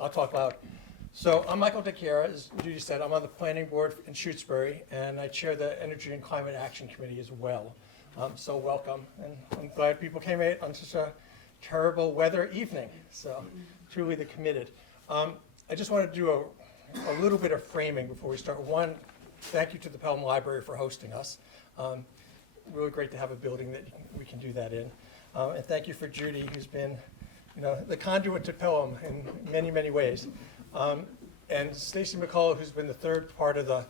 I'll talk loud. So I'm Michael DeCiara, as Judy said. I'm on the planning board in Shutesbury, and I chair the Energy and Climate Action Committee as well. So welcome, and I'm glad people came out on such a terrible weather evening. So truly the committed. I just want to do a little bit of framing before we start. One, thank you to the Pelham Library for hosting us. Really great to have a building that we can do that in. And thank you for Judy, who's been, the conduit to Pelham in many, many ways. And Stacy McCullough, who's been the third part of the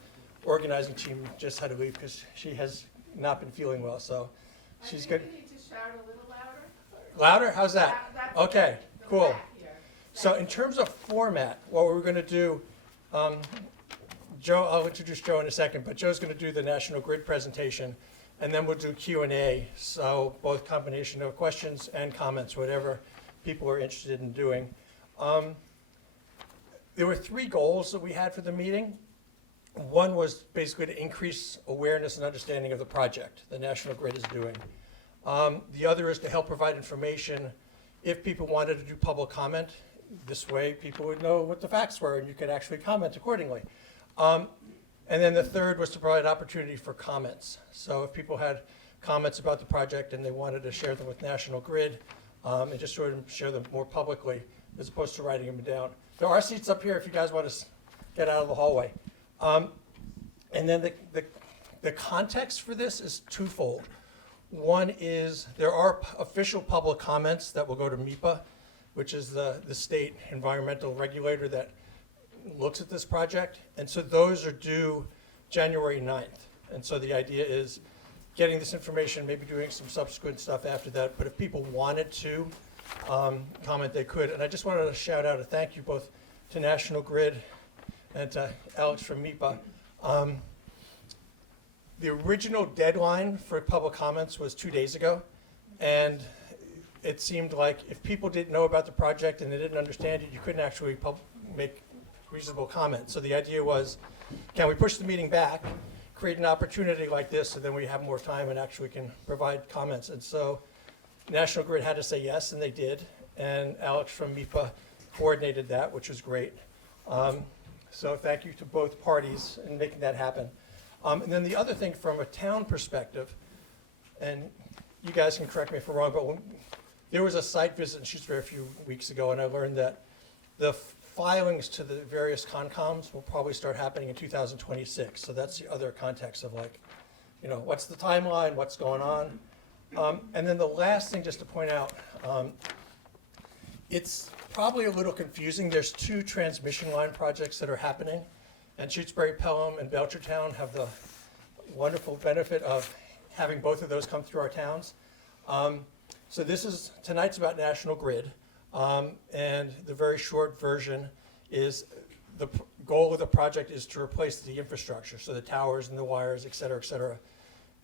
organizing team, just had to leave because she has not been feeling well. So she's good. I think you need to shout a little louder. Louder? How's that? That's Okay, the cool. back here. So in terms of format, what we're going to do, Joe, I'll introduce Joe in a second, but Joe's going to do the National Grid presentation, and then we'll do Q&A. So both combination of questions and comments, whatever people are interested in doing. There were three goals that we had for the meeting. One was basically to increase awareness and understanding of the project the National Grid is doing. The other is to help provide information if people wanted to do public comment. This way people would know what the facts were and you could actually comment accordingly. And then the third was to provide opportunity for comments. So if people had comments about the project and they wanted to share them with National Grid and just sort of share them more publicly as opposed to writing them down. There are seats up here if you guys want to get out of the hallway. And then the context for this is twofold. One is there are official public comments that will go to MEPA, which is the state environmental regulator that looks at this project. And so those are due January 9th. And so the idea is getting this information, maybe doing some subsequent stuff after that. But if people wanted to comment, they could. And I just wanted to shout out a thank you both to National Grid and to Alex from MEPA. The original deadline for public comments was 2 days ago. And it seemed like if people didn't know about the project and they didn't understand it, you couldn't actually make reasonable comments. So the idea was, can we push the meeting back, create an opportunity like this, so then we have more time and actually can provide comments. And so National Grid had to say yes, and they did. And Alex from MEPA coordinated that, which was great. So thank you to both parties in making that happen. And then the other thing from a town perspective, and you guys can correct me if I'm wrong, but there was a site visit in Shutesbury a few weeks ago, and I learned that the filings to the various Concoms will probably start happening in 2026. So that's the other context of what's the timeline, what's going on. And then the last thing just to point out, it's probably a little confusing. There's two transmission line projects that are happening, and Shutesbury, Pelham, and Belchertown have the wonderful benefit of having both of those come through our towns. So tonight's about National Grid, and the very short version is the goal of the project is to replace the infrastructure, so the towers and the wires, et cetera, et cetera.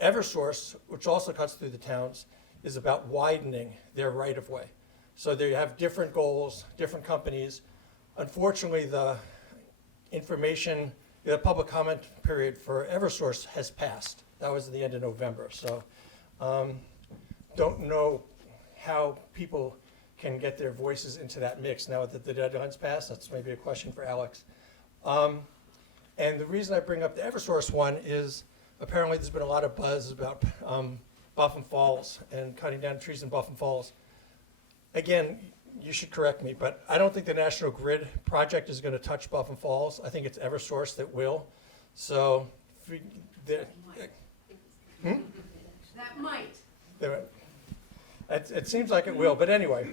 Eversource, which also cuts through the towns, is about widening their right-of-way. So they have different goals, different companies. Unfortunately, the public comment period for Eversource has passed. That was at the end of November. So don't know how people can get their voices into that mix now that the deadline's passed. That's maybe a question for Alex. And the reason I bring up the Eversource one is apparently there's been a lot of buzz about Buffalo Falls and cutting down trees in Buffalo Falls. Again, you should correct me, but I don't think the National Grid project is going to touch Buffalo Falls. I think it's Eversource that will. So, That might. It seems like it will, but anyway.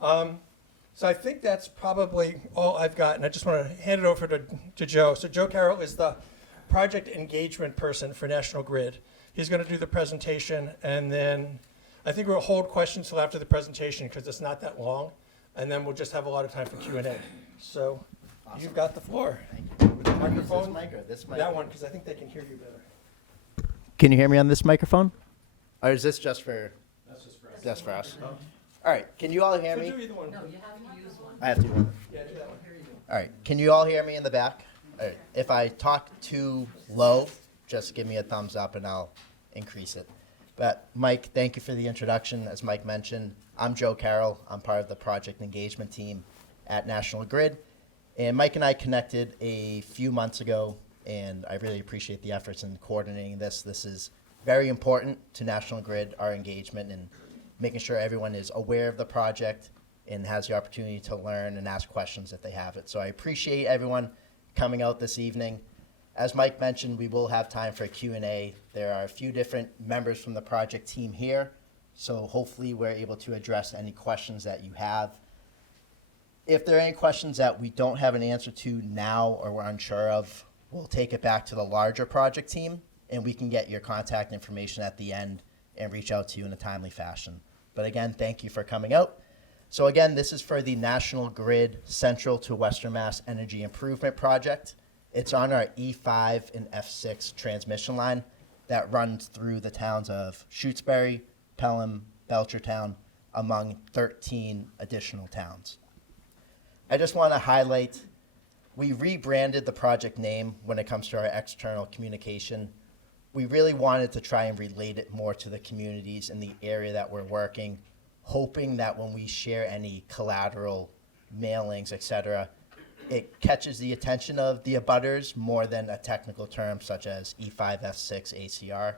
So I think that's probably all I've got, and I just want to hand it over to Joe. So Joe Carroll is the project engagement person for National Grid. He's going to do the presentation, and then I think we'll hold questions till after the presentation because it's not that long, and then we'll just have a lot of time for Q&A. So awesome. You've got the floor. Thank you. With the microphone, This mic or this mic? that one, because I think they can hear you better. Can you hear me on this microphone? Or is this just for? That's just for us. Just for us. All right. Can you all hear So me? do either one. No, you have to use one. I have to do one. Yeah, do that one. All right. Can you all hear me in the back? All right. If I talk too low, just give me a thumbs up and I'll increase it. But Mike, thank you for the introduction. As Mike mentioned, I'm Joe Carroll. I'm part of the project engagement team at National Grid. And Mike and I connected a few months ago, and I really appreciate the efforts in coordinating this. This is very important to National Grid, our engagement, and making sure everyone is aware of the project and has the opportunity to learn and ask questions if they have it. So I appreciate everyone coming out this evening. As Mike mentioned, we will have time for a Q&A. There are a few different members from the project team here, so hopefully we're able to address any questions that you have. If there are any questions that we don't have an answer to now or we're unsure of, we'll take it back to the larger project team, and we can get your contact information at the end and reach out to you in a timely fashion. But again, thank you for coming out. So again, this is for the National Grid Central to Western Mass Energy Improvement Project. It's on our E5 and F6 transmission line that runs through the towns of Shutesbury, Pelham, Belchertown, among 13 additional towns. I just want to highlight, we rebranded the project name when it comes to our external communication. We really wanted to try and relate it more to the communities in the area that we're working, hoping that when we share any collateral, mailings, etc., it catches the attention of the abutters more than a technical term such as E5, F6, ACR,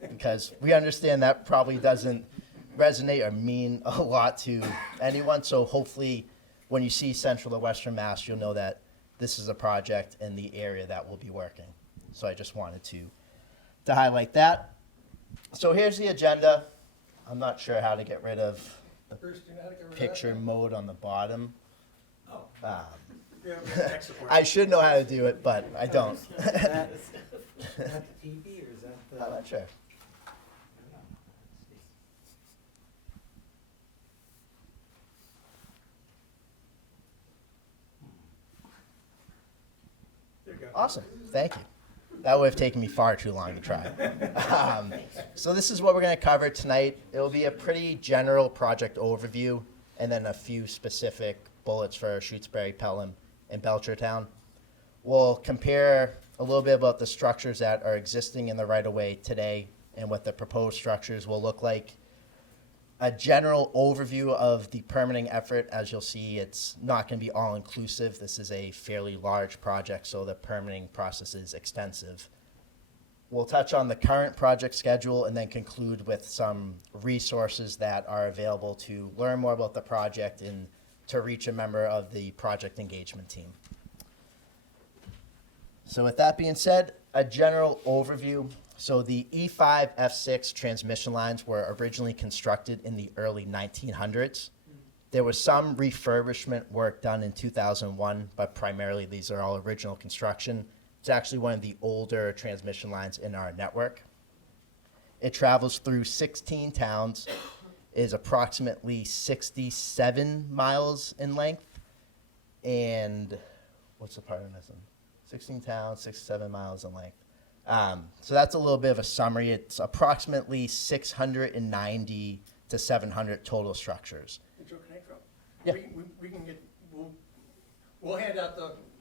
because we understand that probably doesn't resonate or mean a lot to anyone. So hopefully when you see Central or Western Mass, you'll know that this is a project in the area that we'll be working. So I just wanted to highlight that. So here's the agenda. I'm not sure how to get rid of the Bruce, do you know how to get rid of that? picture mode on the bottom. Oh. Um, Yeah, tech support. I should know how to do it, but I don't. Is that the TV or is that the? I'm not sure. There you go. Awesome. Thank you. That would have taken me far too long to try. So this is what we're going to cover tonight. It will be a pretty general project overview and then a few specific bullets for Shutesbury, Pelham, and Belchertown. We'll compare a little bit about the structures that are existing in the right-of-way today and what the proposed structures will look like. A general overview of the permitting effort. As you'll see, it's not going to be all-inclusive. This is a fairly large project, so the permitting process is extensive. We'll touch on the current project schedule and then conclude with some resources that are available to learn more about the project and to reach a member of the project engagement team. So with that being said, a general overview. So the E5, F6 transmission lines were originally constructed in the early 1900s. There was some refurbishment work done in 2001, but primarily these are all original construction. It's actually one of the older transmission lines in our network. It travels through 16 towns, is approximately 67 miles in length, and what's the part I'm missing? 16 towns, 67 miles in length. So that's a little bit of a summary. It's approximately 690 to 700 total structures. Hey, Joe, can I interrupt? Yeah. We can get, we'll hand out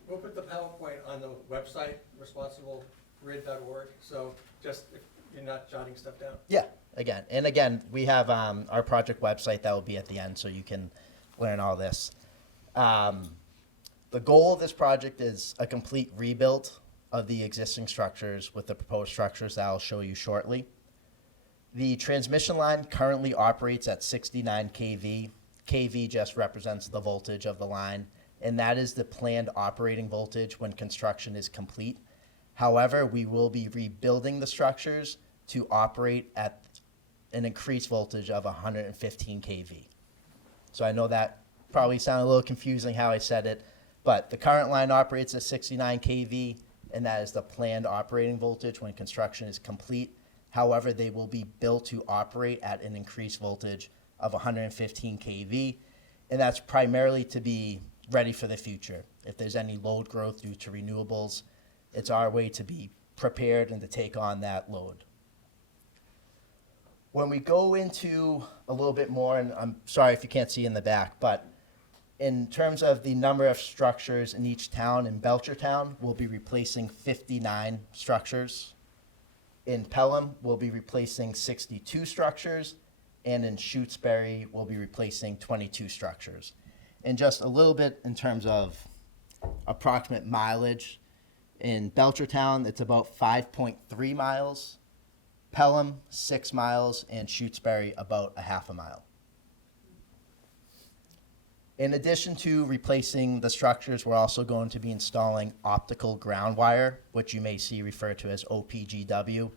we'll put the PowerPoint on the website, responsiblegrid.org, so just if you're not jotting stuff down. Yeah, again, we have our project website that will be at the end so you can learn all this. The goal of this project is a complete rebuild of the existing structures with the proposed structures that I'll show you shortly. The transmission line currently operates at 69 kV. kV just represents the voltage of the line, and that is the planned operating voltage when construction is complete. However, we will be rebuilding the structures to operate at an increased voltage of 115 kV. So I know that probably sounded a little confusing how I said it, but the current line operates at 69 kV, and that is the planned operating voltage when construction is complete. However, they will be built to operate at an increased voltage of 115 kV, and that's primarily to be ready for the future. If there's any load growth due to renewables, it's our way to be prepared and to take on that load. When we go into a little bit more, and I'm sorry if you can't see in the back, but in terms of the number of structures in each town, in Belchertown, we'll be replacing 59 structures. In Pelham, we'll be replacing 62 structures. And in Shutesbury, we'll be replacing 22 structures. And just a little bit in terms of approximate mileage. In Belchertown, it's about 5.3 miles. Pelham, 6 miles, and Shutesbury, about a half a mile. In addition to replacing the structures, we're also going to be installing optical ground wire, which you may see referred to as OPGW.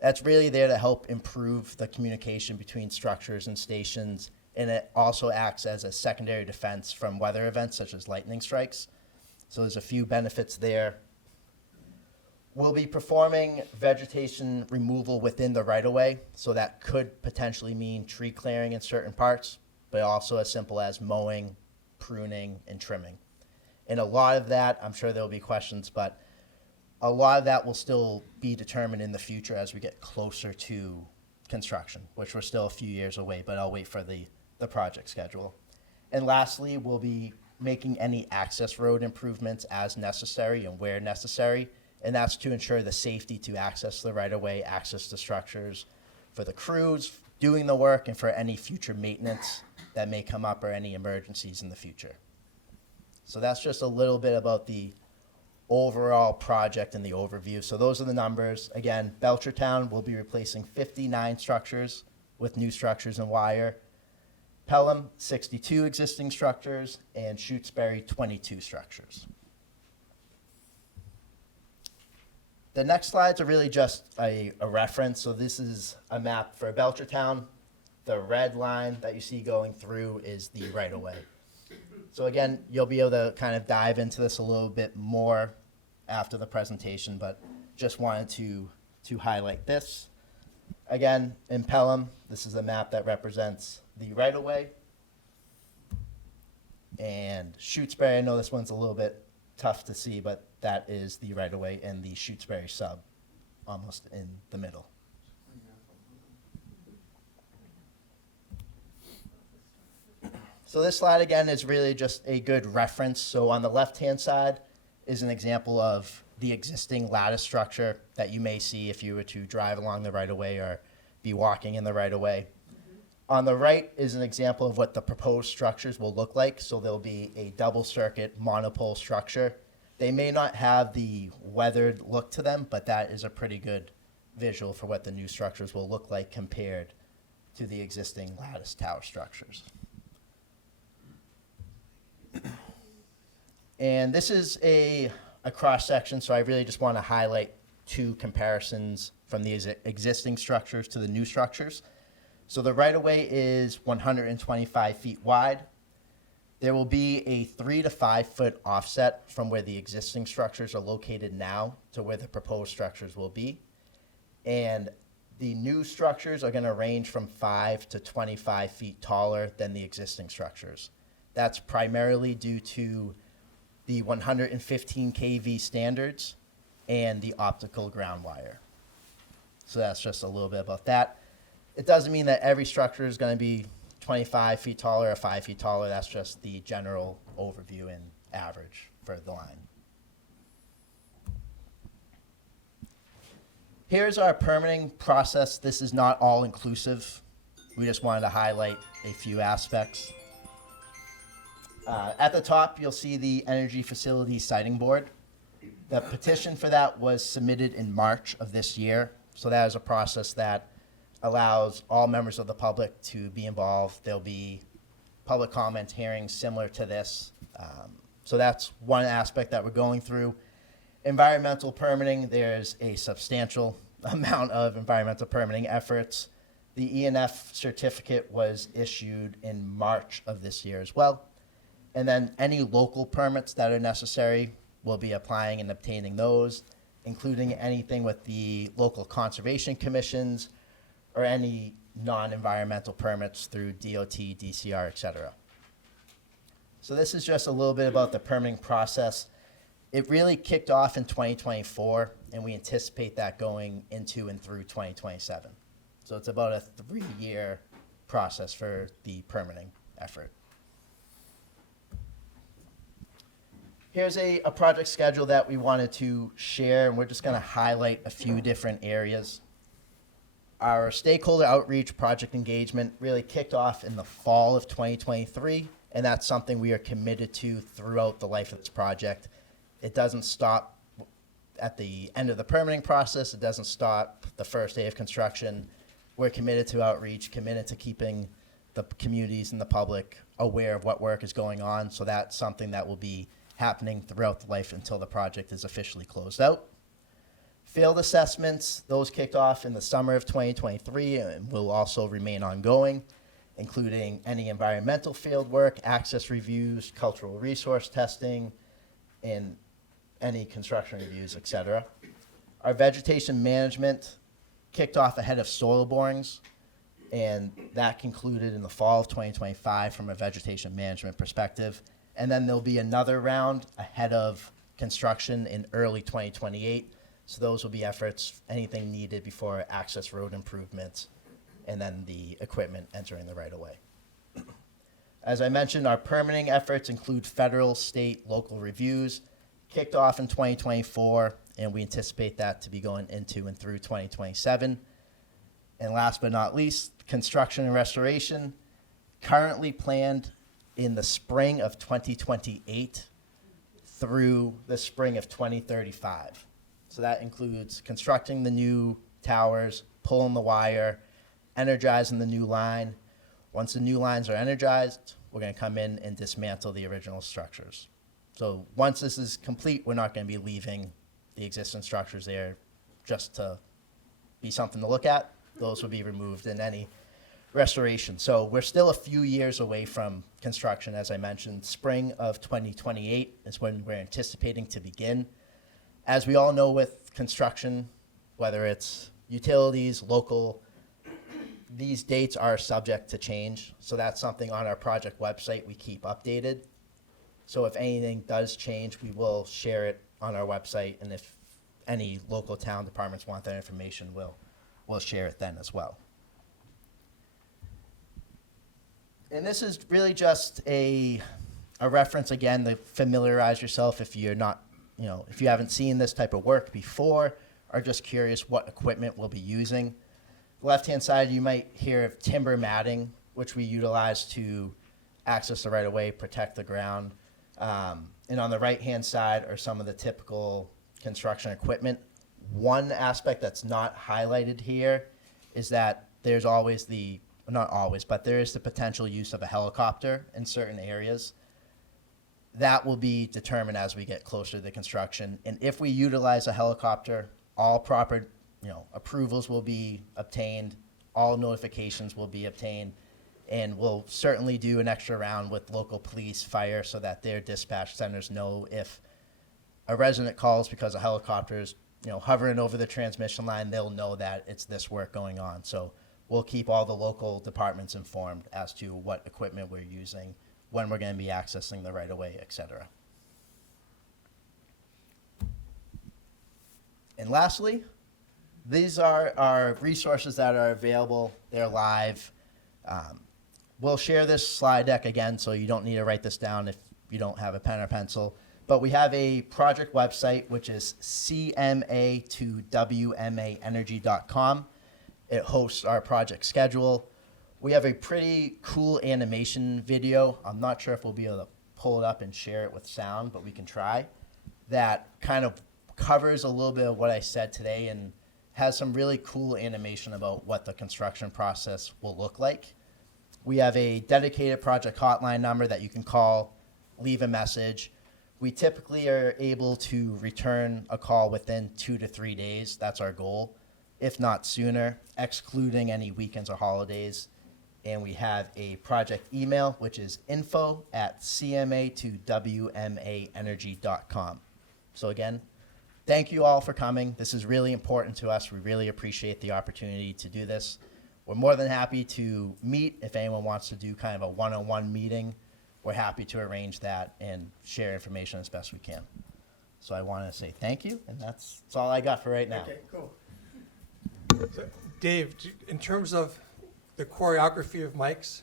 That's really there to help improve the communication between structures and stations, and it also acts as a secondary defense from weather events such as lightning strikes. So there's a few benefits there. We'll be performing vegetation removal within the right-of-way, so that could potentially mean tree clearing in certain parts, but also as simple as mowing, pruning, and trimming. And a lot of that, I'm sure there'll be questions, but a lot of that will still be determined in the future as we get closer to construction, which we're still a few years away, but I'll wait for the project schedule. And lastly, we'll be making any access road improvements as necessary and where necessary, and that's to ensure the safety to access the right-of-way, access to structures for the crews doing the work, and for any future maintenance that may come up or any emergencies in the future. So that's just a little bit about the overall project and the overview. So those are the numbers. Again, Belchertown will be replacing 59 structures with new structures and wire. Pelham, 62 existing structures, and Shutesbury, 22 structures. The next slides are really just a reference. So this is a map for Belchertown. The red line that you see going through is the right-of-way. So again, you'll be able to kind of dive into this a little bit more after the presentation, but just wanted to highlight this. Again, in Pelham, this is a map that represents the right-of-way. And Shutesbury, I know this one's a little bit tough to see, but that is the right-of-way, and the Shutesbury sub almost in the middle. So this slide, again, is really just a good reference. So on the left-hand side is an example of the existing lattice structure that you may see if you were to drive along the right-of-way or be walking in the right-of-way. On the right is an example of what the proposed structures will look like. So there'll be a double-circuit monopole structure. They may not have the weathered look to them, but that is a pretty good visual for what the new structures will look like compared to the existing lattice tower structures. And this is a cross-section, so I really just want to highlight two comparisons from the existing structures to the new structures. So the right-of-way is 125 feet wide. There will be a 3 to 5 foot offset from where the existing structures are located now to where the proposed structures will be. And the new structures are going to range from 5 to 25 feet taller than the existing structures. That's primarily due to the 115 kV standards and the optical ground wire. So that's just a little bit about that. It doesn't mean that every structure is going to be 25 feet taller or 5 feet taller. That's just the general overview and average for the line. Here's our permitting process. This is not all inclusive. We just wanted to highlight a few aspects. At the top, you'll see the Energy Facility Siting Board. The petition for that was submitted in March of this year. So that is a process that allows all members of the public to be involved. There'll be public comment hearings similar to this. So that's one aspect that we're going through. Environmental permitting, there's a substantial amount of environmental permitting efforts. The ENF certificate was issued in March of this year as well. And then any local permits that are necessary, we'll be applying and obtaining those, including anything with the local conservation commissions or any non-environmental permits through DOT, DCR, et cetera. So this is just a little bit about the permitting process. It really kicked off in 2024, and we anticipate that going into and through 2027. So it's about a 3-year process for the permitting effort. Here's a project schedule that we wanted to share, and we're just going to highlight a few different areas. Our stakeholder outreach project engagement really kicked off in the fall of 2023 and that's something we are committed to throughout the life of this project. It doesn't stop at the end of the permitting process. It doesn't stop the first day of construction. We're committed to outreach, committed to keeping the communities and the public aware of what work is going on. So that's something that will be happening throughout the life until the project is officially closed out. Field assessments, those kicked off in the summer of 2023 and will also remain ongoing, including any environmental field work, access reviews, cultural resource testing, and any construction reviews, etc. Our vegetation management kicked off ahead of soil borings, and that concluded in the fall of 2025 from a vegetation management perspective. And then there'll be another round ahead of construction in early 2028. So those will be efforts, anything needed before access road improvements, and then the equipment entering the right of way. As I mentioned, our permitting efforts include federal, state, local reviews, kicked off in 2024, and we anticipate that to be going into and through 2027. And last but not least, construction and restoration, currently planned in the spring of 2028 through the spring of 2035. So that includes constructing the new towers, pulling the wire, energizing the new line. Once the new lines are energized, we're going to come in and dismantle the original structures. So once this is complete, we're not going to be leaving the existing structures there just to be something to look at. Those will be removed in any restoration. So we're still a few years away from construction, as I mentioned. Spring of 2028 is when we're anticipating to begin. As we all know with construction, whether it's utilities, local, these dates are subject to change. So that's something on our project website we keep updated. So if anything does change, we will share it on our website. And if any local town departments want that information, we'll share it then as well. And this is really just a reference, again, to familiarize yourself if you're not, if you haven't seen this type of work before or just curious what equipment we'll be using. The left-hand side, you might hear of timber matting, which we utilize to access the right-of-way, protect the ground. And on the right-hand side are some of the typical construction equipment. One aspect that's not highlighted here is that there's always not always, but there is the potential use of a helicopter in certain areas. That will be determined as we get closer to the construction. And if we utilize a helicopter, all proper approvals will be obtained, all notifications will be obtained, and we'll certainly do an extra round with local police, fire, so that their dispatch centers know if a resident calls because a helicopter is hovering over the transmission line, they'll know that it's this work going on. So we'll keep all the local departments informed as to what equipment we're using, when we're going to be accessing the right-of-way, et cetera. And lastly, these are our resources that are available. They're live. We'll share this slide deck again, so you don't need to write this down if you don't have a pen or pencil. But we have a project website, which is cma2wmaenergy.com. It hosts our project schedule. We have a pretty cool animation video. I'm not sure if we'll be able to pull it up and share it with sound, but we can try. That kind of covers a little bit of what I said today and has some really cool animation about what the construction process will look like. We have a dedicated project hotline number that you can call, leave a message. We typically are able to return a call within 2 to 3 days. That's our goal, if not sooner, excluding any weekends or holidays. And we have a project email, which is info@cma2wmaenergy.com. So again, thank you all for coming. This is really important to us. We really appreciate the opportunity to do this. We're more than happy to meet if anyone wants to do kind of a one-on-one meeting. We're happy to arrange that and share information as best we can. So I want to say thank you, and that's all I got for right now. Okay, cool. So, Dave, in terms of the choreography of mics,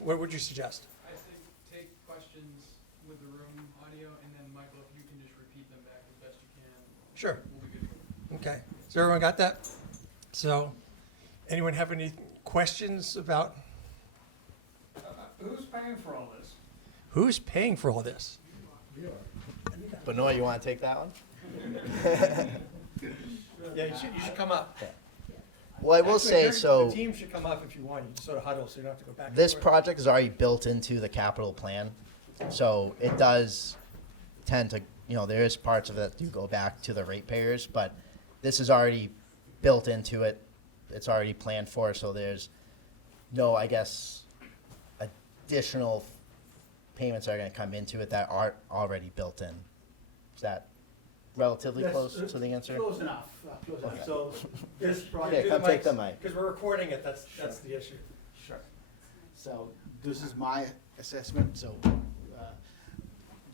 what would you suggest? I think take questions with the room audio, and then Michael, if you can just repeat them back as best you can. Sure. We'll be good. Okay. So everyone got that? So anyone have any questions about? Who's paying for all this? Who's paying for all this? But Noah, you want to take that one? Yeah, you should come up. Well, I will Actually, say, so The team should come up if you want, you just sort of huddle, so you don't have to go back and this forth. project is already built into the capital plan. So it does tend to, there is parts of it that do go back to the ratepayers, but this is already built into it. It's already planned for, so there's no, I guess, additional payments that are gonna come into it that aren't already built in. Is that relatively Yes, close to the answer? Close enough, close enough. Okay. So this Yeah, project, come take the mic. Because we're recording it, that's the issue. sure. So this is my assessment, so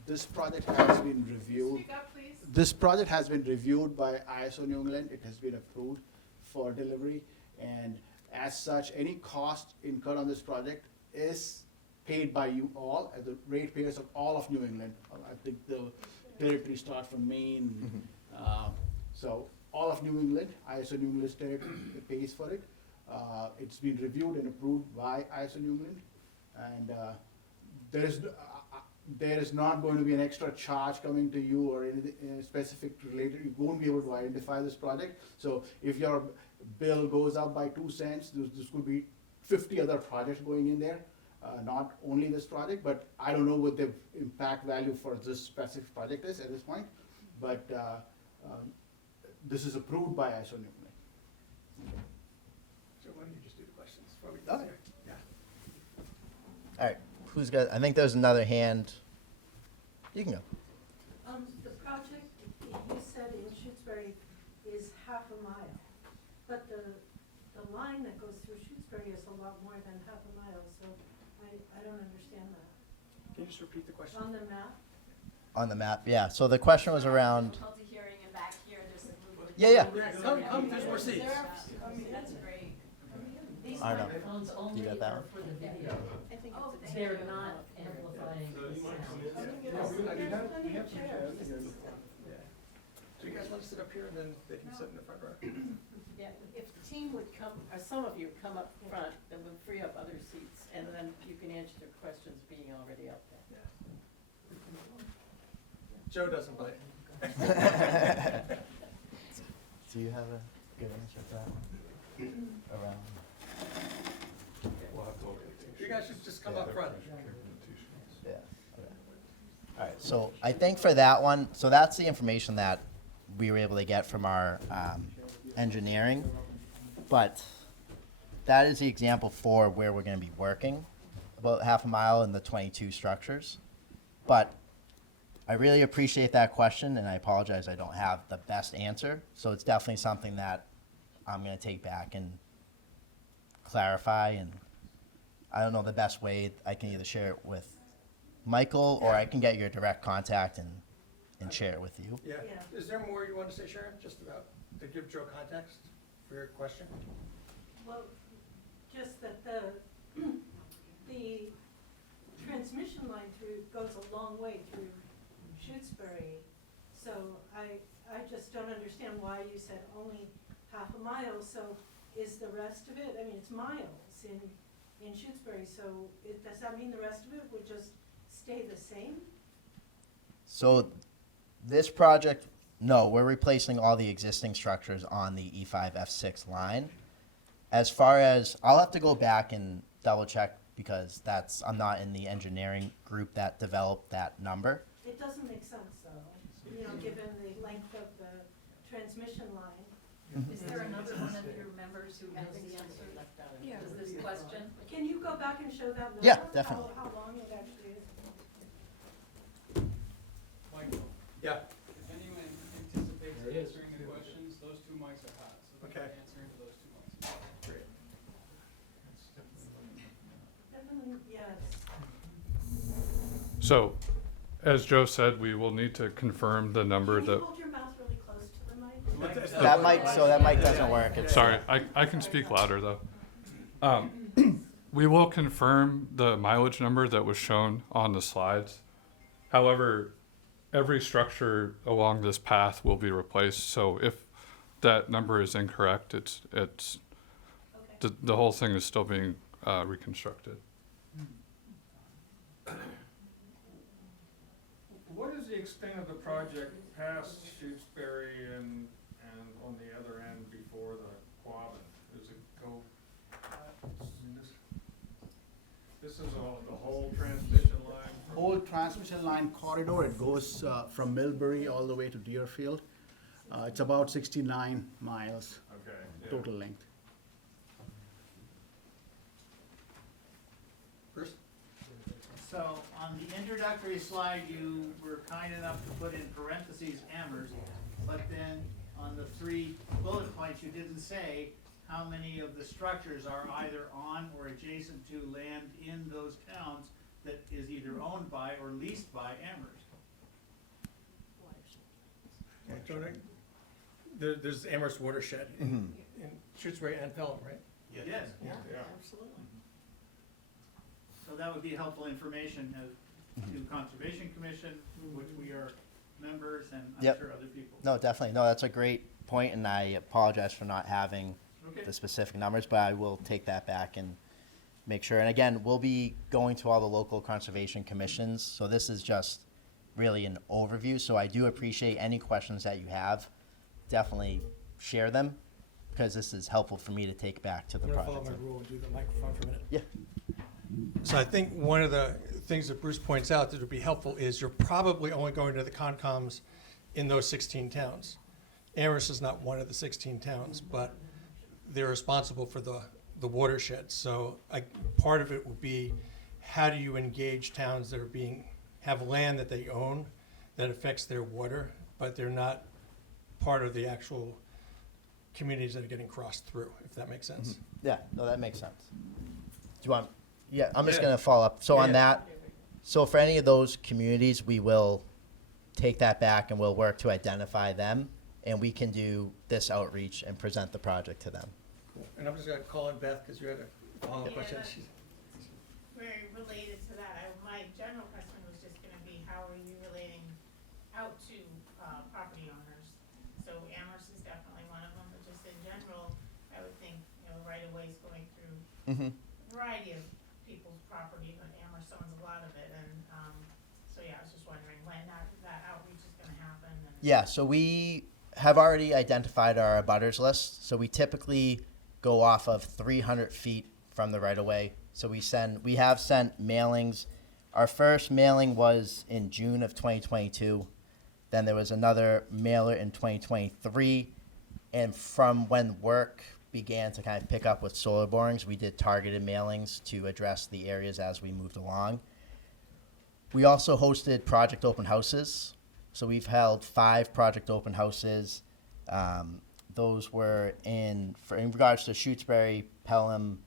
this project has been reviewed. Speak up, please. This project has been reviewed by ISO New England. It has been approved for delivery. And as such, any cost incurred on this project is paid by you all as the ratepayers of all of New England. I think the territory starts from Maine. So all of New England, ISO New England's territory pays for it. It's been reviewed and approved by ISO New England. And there is not going to be an extra charge coming to you or anything specific related. You won't be able to identify this project. So if your bill goes up by 2 cents, this could be 50 other projects going in there. Not only this project, but I don't know what the impact value for this specific project is at this point. But this is approved by ISO New England. So why don't you just do the questions? while we- Okay. Yeah. All right, who's got, I think there's another hand. You can go. The project, you said in Shutesbury is half a mile, but the line that goes through Shutesbury is a lot more than half a mile, so I don't understand that. Can you just repeat the question? On the map, On the map, yeah. So the question was around, Difficulty hearing and back here, there's a movement. Yeah. Come, there's more seats. That's great. these I don't know. microphones only You got that are one? for the video. I think it's They're not amplifying the sound. There's plenty of chairs. So you guys want to sit up here and then they can sit in the front row? Yeah, if the team would come, or some of you come up front, then we'll free up other seats, and then you can answer their questions being already up there. Joe doesn't bite. do you have a good answer for that one? Around. You guys should just come up front. Yeah. Okay. All right. So I think for that one, so that's the information that we were able to get from our engineering, but that is the example for where we're going to be working, about half a mile in the 22 structures. But I really appreciate that question, and I apologize I don't have the best answer. So it's definitely something that I'm going to take back and clarify, and I don't know the best way. I can either share it with Michael, or I can get your direct contact and share it with you. Yeah. Yeah. Is there more you want to say, Sharon, just about, to give Joe context for your question? Well, just that the transmission line through, goes a long way through Shutesbury. So I just don't understand why you said only half a mile, so is the rest of it, I mean, it's miles in Shutesbury, so does that mean the rest of it would just stay the same? So this project, no, we're replacing all the existing structures on the E5 F6 line. As far as, I'll have to go back and double check because I'm not in the engineering group that developed that number. It doesn't make sense though, given the length of the transmission line. Is there another one of your members who has the answer? Does this question? Can you go back and show that map? Yeah, definitely. How long it actually is? Michael, Yeah. if anyone anticipates answering the questions, those two mics are hot, so they're Okay. answering to those two mics. Great. Definitely, yes. So, as Joe said, we will need to confirm the number Can you that, hold your mouth really close to the mic? That mic doesn't work. It's- sorry, I can speak louder though. We will confirm the mileage number that was shown on the slides. However, every structure along this path will be replaced, so if that number is incorrect, Okay. the whole thing is still being reconstructed. is the extent of the project past Shutesbury and on the other end before the Quabbin? Does it go, I mean, this is all, the whole transmission line? Whole transmission line corridor, it goes from Millbury all the way to Deerfield. It's about 69 miles Okay, yeah. total length. Bruce? So on the introductory slide, you were kind enough to put in parentheses Amherst, but then on the 3 bullet points, you didn't say how many of the structures are either on or adjacent to land in those towns that is either owned by or leased by Amherst. There's Amherst watershed in Shutesbury and Pelham, right? Yes. Yeah. Yeah. Absolutely. So that would be helpful information to Conservation Commission, which we are members, and I'm Yep. sure other people. No, definitely. No, that's a great point, and I apologize for not having Okay. the specific numbers, but I will take that back and make sure. And again, we'll be going to all the local conservation commissions, so this is just really an overview. So I do appreciate any questions that you have. Definitely share them, because this is helpful for me to take back to the I'm gonna follow project. my rule and do the microphone for a minute. Yeah. So I think one of the things that Bruce points out that would be helpful is you're probably only going to the Concom in those 16 towns. Amherst is not one of the 16 towns, but they're responsible for the watershed. So part of it would be, how do you engage towns that are have land that they own that affects their water, but they're not part of the actual communities that are getting crossed through, if that makes sense. Yeah, no, that makes sense. Do you want, yeah, I'm just Yeah. gonna follow up. So on Yeah. that, so for any of those communities, we will take that back and we'll work to identify them, and we can do this outreach and present the project to them. And I'm just gonna call in Beth, because you had a follow-up Yeah, question. that's- Very related to that, my general question was just gonna be, how are you relating out to, property owners? So Amherst is definitely one of them, but just in general, I would think, right of ways going through Mm-hmm. a variety of people's property, but Amherst owns a lot of it, and, so yeah, I was just wondering when that outreach is gonna happen, and. Yeah, so we have already identified our abutters list. So we typically go off of 300 feet from the right of way. So we have sent mailings. Our first mailing was in June of 2022. Then there was another mailer in 2023. And from when work began to kind of pick up with solar borings, we did targeted mailings to address the areas as we moved along. We also hosted project open houses. So we've held 5 project open houses. Those were in regards to Shutesbury, Pelham,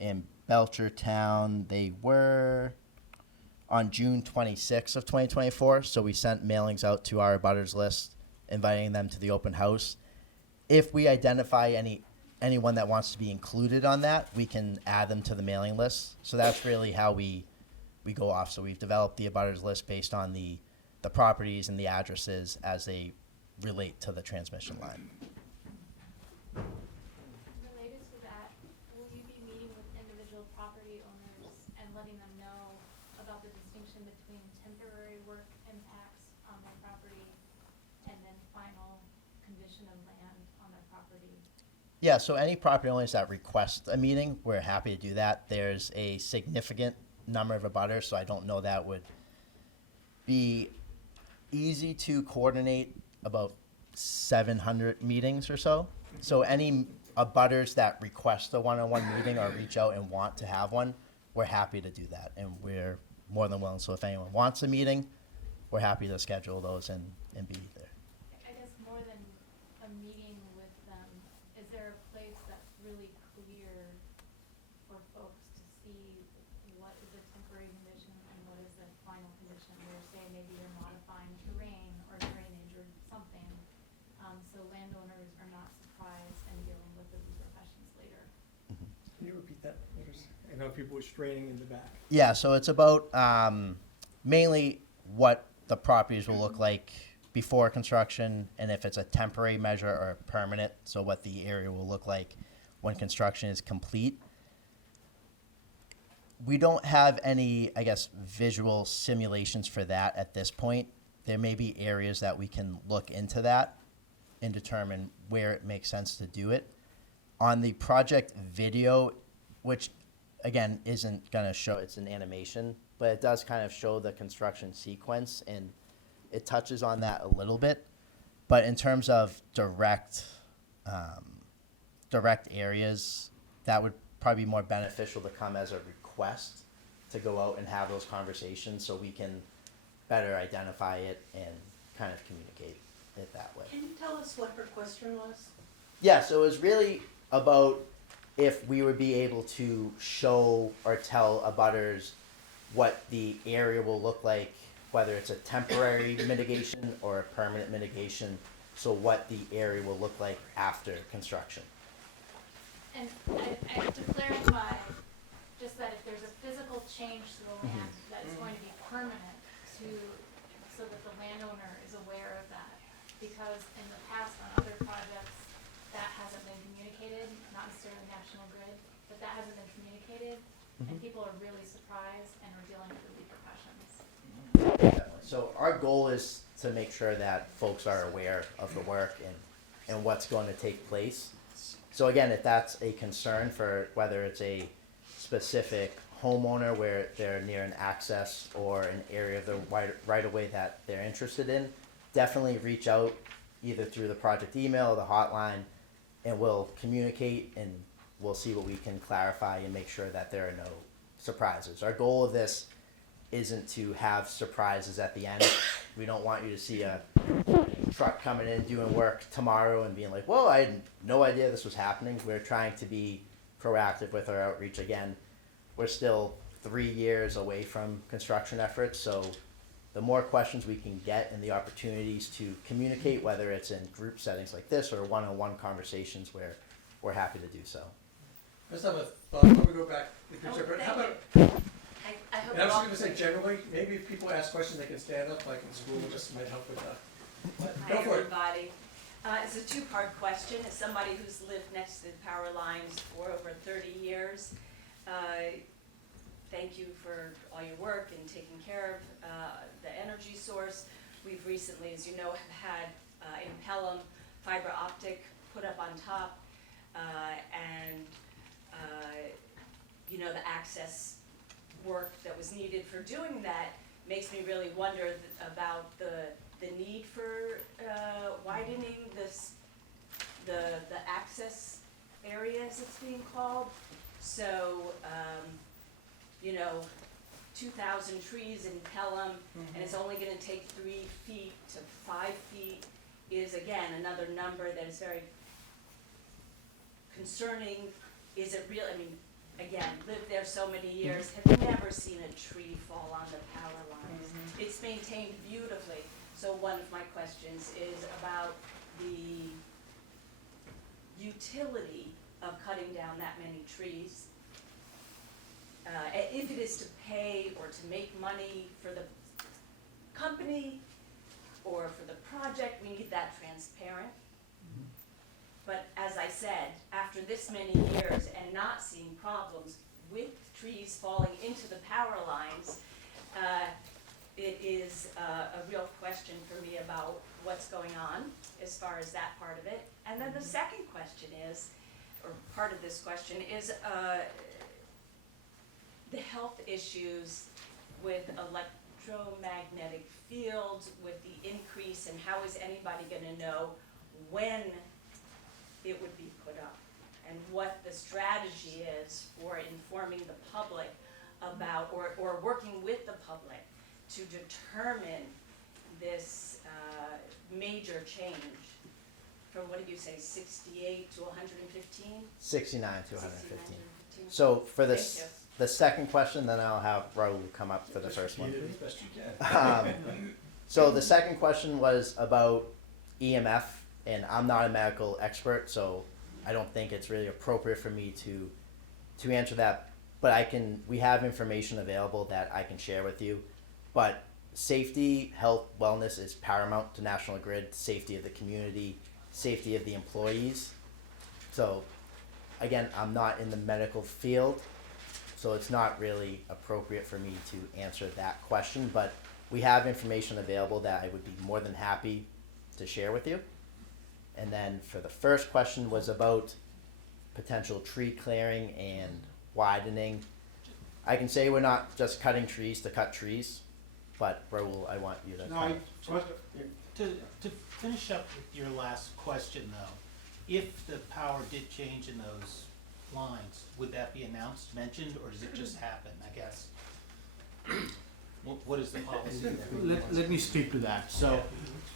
and Belchertown. They were on June 26th of 2024. So we sent mailings out to our abutters list, inviting them to the open house. If we identify anyone that wants to be included on that, we can add them to the mailing list. So that's really how we go off. So we've developed the abutters list based on the properties and the addresses as they relate to the transmission line. Related to that, will you be meeting with individual property owners and letting them know about the distinction between temporary work impacts on their property and then final condition of land on their property? Yeah, so any property owners that request a meeting, we're happy to do that. There's a significant number of abutters, so I don't know that would be easy to coordinate about 700 meetings or so. So any abutters that request a one-on-one meeting or reach out and want to have one, we're happy to do that, and we're more than willing. So if anyone wants a meeting, we're happy to schedule those and be there. I guess more than a meeting with them, is there a place that's really clear for folks to see what is a temporary condition and what is the final condition? Where say maybe you're modifying terrain or drainage or something, so landowners are not surprised and dealing with the repercussions later. Can you repeat that? I know people were straining in the back. Yeah, so it's about mainly what the properties will look like before construction, and if it's a temporary measure or permanent, so what the area will look like when construction is complete. We don't have any, I guess, visual simulations for that at this point. there may be areas that we can look into that and determine where it makes sense to do it. On the project video, which again isn't gonna show, it's an animation, but it does kind of show the construction sequence and it touches on that a little bit. But in terms of direct areas, that would probably be more beneficial to come as a request to go out and have those conversations so we can better identify it and kind of communicate it that way. Can you tell us what her question was? Yeah, so it was really about if we would be able to show or tell abutters what the area will look like, whether it's a temporary mitigation or a permanent mitigation, so what the area will look like after construction. And I have to clarify, just that if there's a physical change to the land, that is going to be permanent so that the landowner is aware of that. Because in the past on other projects, that hasn't been communicated, not necessarily National Grid, but that hasn't been communicated, and people are really surprised and are dealing with repercussions. Definitely. So our goal is to make sure that folks are aware of the work and what's going to take place. So again, if that's a concern for whether it's a specific homeowner where they're near an access or an area of the right of way that they're interested in, definitely reach out either through the project email or the hotline, and we'll communicate and we'll see what we can clarify and make sure that there are no surprises. Our goal of this isn't to have surprises at the end. We don't want you to see a truck coming in doing work tomorrow and being like, whoa, I had no idea this was happening. We're trying to be proactive with our outreach. Again, we're still 3 years away from construction efforts, so the more questions we can get and the opportunities to communicate, whether it's in group settings like this or one-on-one conversations, we're happy to do so. I just have a thought before we go back. How about, I hope and I was all- just gonna say generally, maybe if people ask questions, they can stand up, like in school, this might help with that. Hi, Go for it. everybody. It's a two-part question. As somebody who's lived next to the power lines for over 30 years, thank you for all your work in taking care of the energy source. We've recently, as you know, have had in Pelham fiber optic put up on top, and you know, the access work that was needed for doing that makes me really wonder about the need for widening the access area, as it's being called. So, you know, 2,000 trees in Pelham, and it's only gonna take 3 feet to 5 feet is, again, another number that is very concerning. Is it real? I mean, again, lived there so many years, have never seen a tree fall on the power lines. It's maintained beautifully. So one of my questions is about the utility of cutting down that many trees. If it is to pay or to make money for the company or for the project, we need that transparent. But as I said, after this many years and not seeing problems with trees falling into the power lines, it is a real question for me about what's going on as far as that part of it. And then the second question is, or part of this question is, the health issues with electromagnetic fields, with the increase, and how is anybody gonna know when it would be put up, and what the strategy is for informing the public about, or working with the public to determine this major change from, what did you say, 68 to 115? 69 to 115. 115. So for Thank this, you. the second question, then I'll have Raul come up for the first one. Repeat it as best you can. So the second question was about EMF, and I'm not a medical expert, so I don't think it's really appropriate for me to answer that. But we have information available that I can share with you. But safety, health, wellness is paramount to National Grid. Safety of the community, safety of the employees. So again, I'm not in the medical field, so it's not really appropriate for me to answer that question. But we have information available that I would be more than happy to share with you. And then for the first question was about potential tree clearing and widening. I can say we're not just cutting trees to cut trees, but Raul, I want you to. No, kind I, of- first, To finish up with your last question though, if the power did change in those lines, would that be announced, mentioned, or does it just happen, I guess? What is the policy there? Let me speak to that, so,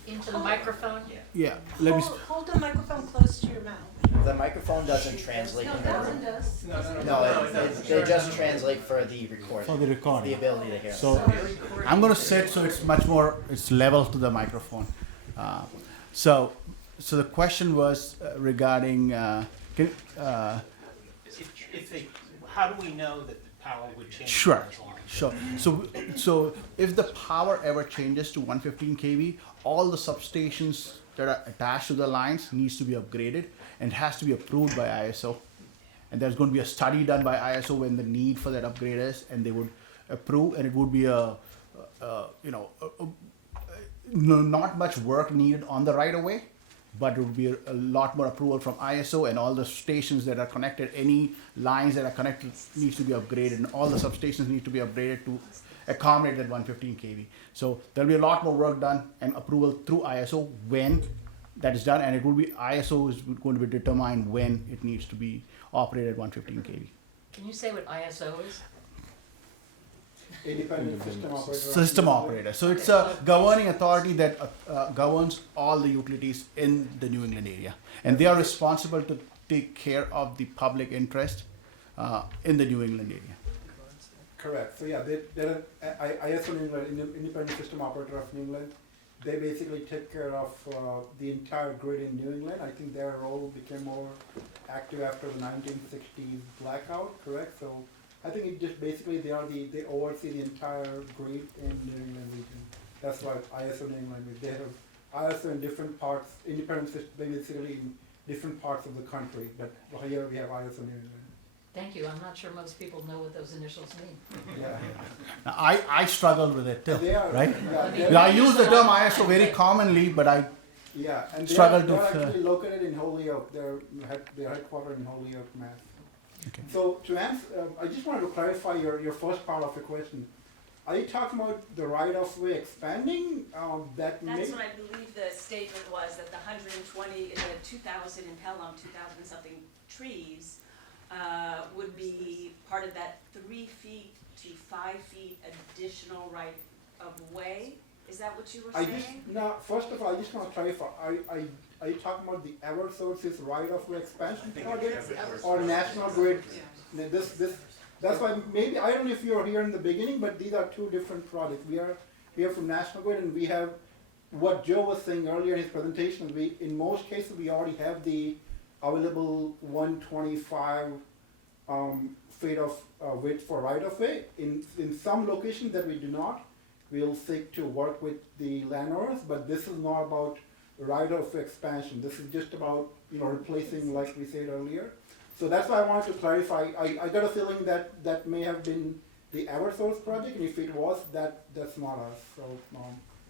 Into the microphone? yeah, let me, Hold the microphone close to your mouth. The microphone doesn't translate. No, in that the- one does. No, they just translate for the recording. for the recording. The ability to hear. So, I'm gonna sit so it's much more, it's level to the microphone. So the question was regarding, if they, how do we know that the power would change? Sure, sure. So if the power ever changes to 115 kV, all the substations that are attached to the lines needs to be upgraded and has to be approved by ISO. And there's going to be a study done by ISO when the need for that upgrade is, and they would approve, and it would be not much work needed on the right of way, but it would be a lot more approval from ISO, and all the stations that are connected, any lines that are connected needs to be upgraded, and all the substations need to be upgraded to accommodate that 115 kV. So there'll be a lot more work done and approval through ISO when that is done, and it will be ISO is going to be determined when it needs to be operated at 115 kV. Can you say what ISO is? independent system operator. System operator. So it's a governing authority that governs all the utilities in the New England area, and they are responsible to take care of the public interest in the New England area. Correct. So yeah, they're ISO New England, independent system operator of New England. They basically take care of the entire grid in New England. I think their role became more active after the 1960s blackout. Correct. So I think it just basically they oversee the entire grid in New England region. That's why ISO New England. They have ISO in different parts, independent system, basically in different parts of the country. But here we have ISO New England. Thank you. I'm not sure most people know what those initials mean. Yeah. Now, I struggle with it too, They are, right? yeah, I use the term ISO very commonly, but I yeah, and struggle they're to. actually located in Holyoke. They're headquartered in Holyoke, Mass. Okay. So to answer, I just wanted to clarify your first part of your question. Are you talking about the right-of-way expanding? That's what I believe the statement was, that the 120, the 2,000 in Pelham, 2,000 something trees would be part of that 3 feet to 5 feet additional right of way. Is that what you were saying? First of all, I just want to clarify. Are you talking about the Eversource's right-of-way expansion project or National Grid? That's why maybe I don't know if you were here in the beginning, but these are two different projects. We are from National Grid, and we have what Joe was saying earlier in his presentation. In most cases we already have the available 125 feet of width for right-of-way. In some locations that we do not, we'll seek to work with the landowners, but this is not about right-of-way expansion. This is just about replacing, like we said earlier. So that's why I wanted to clarify. I got a feeling that may have been the Eversource project, and if it was, that's not us. So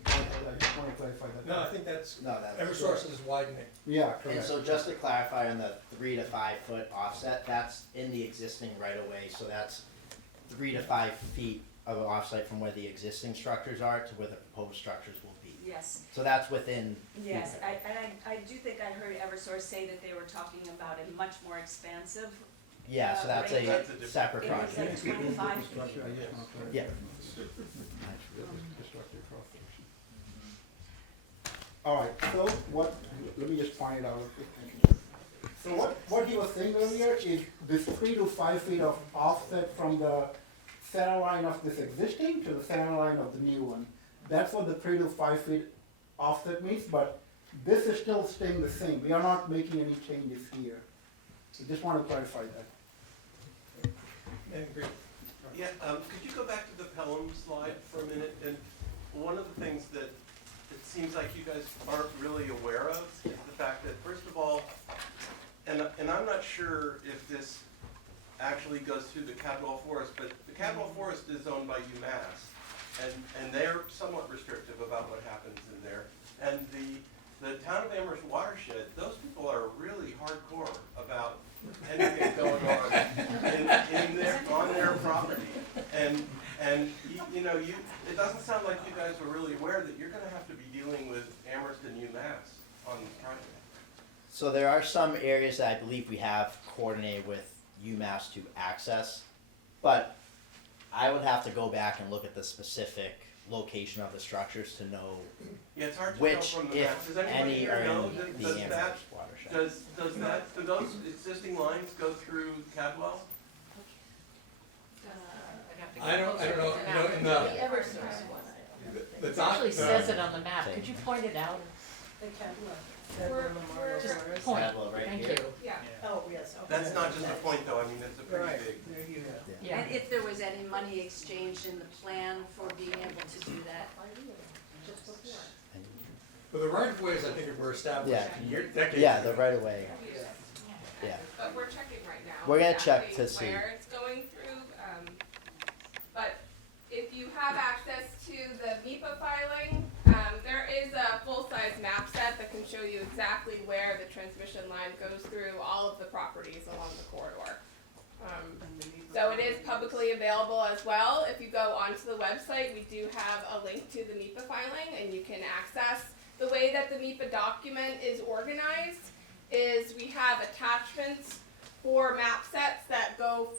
I just want to clarify that. No, I think that's, Eversource is widening. Yeah, And correct. so just to clarify on the 3 to 5 foot offset, that's in the existing right of way, so that's 3 to 5 feet of offset from where the existing structures are to where the proposed structures will be. Yes. So that's within. Yes, I do think I heard Eversource say that they were talking about a much more expansive. Yeah, so that's range. a separate It was project. like 25 feet. Yeah. All right. So let me just point it out. So what he was saying earlier is this 3 to 5 feet of offset from the center line of this existing to the center line of the new one. That's what the 3 to 5 feet offset means, but this is still staying the same. We are not making any changes here. So just want to clarify that. Yeah, could you go back to the Pelham slide for a minute? And one of the things that it seems like you guys aren't really aware of is the fact that, first of all, and I'm not sure if this actually goes through the Cadwell Forest, but the Cadwell Forest is owned by UMass. and they're somewhat restrictive about what happens in there. And the town of Amherst watershed, those people are really hardcore about anything going on on their property. And it doesn't sound like you guys are really aware that you're gonna have to be dealing with Amherst and UMass on this project. So there are some areas that I believe we have coordinated with UMass to access, but I would have to go back and look at the specific location of the structures to know Yeah, it's hard to tell which, from the map. if Does anybody any, here are know, in does the that, Amherst watershed. do those existing lines go through Cadwell? I don't know, in The the, Eversource one. the It doc, actually says it on the map. Could you point it out? The Cadwell. Just point. Cadwell right Thank here. you. Yeah. Oh, yes, okay. That's not just a point though, I mean, it's a pretty big. Yeah. And if there was any money exchanged in the plan for being able to do that? but the right of ways, I think, were established Yeah. decades Yeah, ago. the right of way. Yeah. But we're checking right now. We're gonna check exactly to see. where it's going through, but if you have access to the MIPA filing, there is a full-size map set that can show you exactly where the transmission line goes through all of the properties along the corridor. So it is publicly available as well. If you go onto the website, we do have a link to the MIPA filing, and you can access. The way that the MIPA document is organized is we have attachments for map sets that go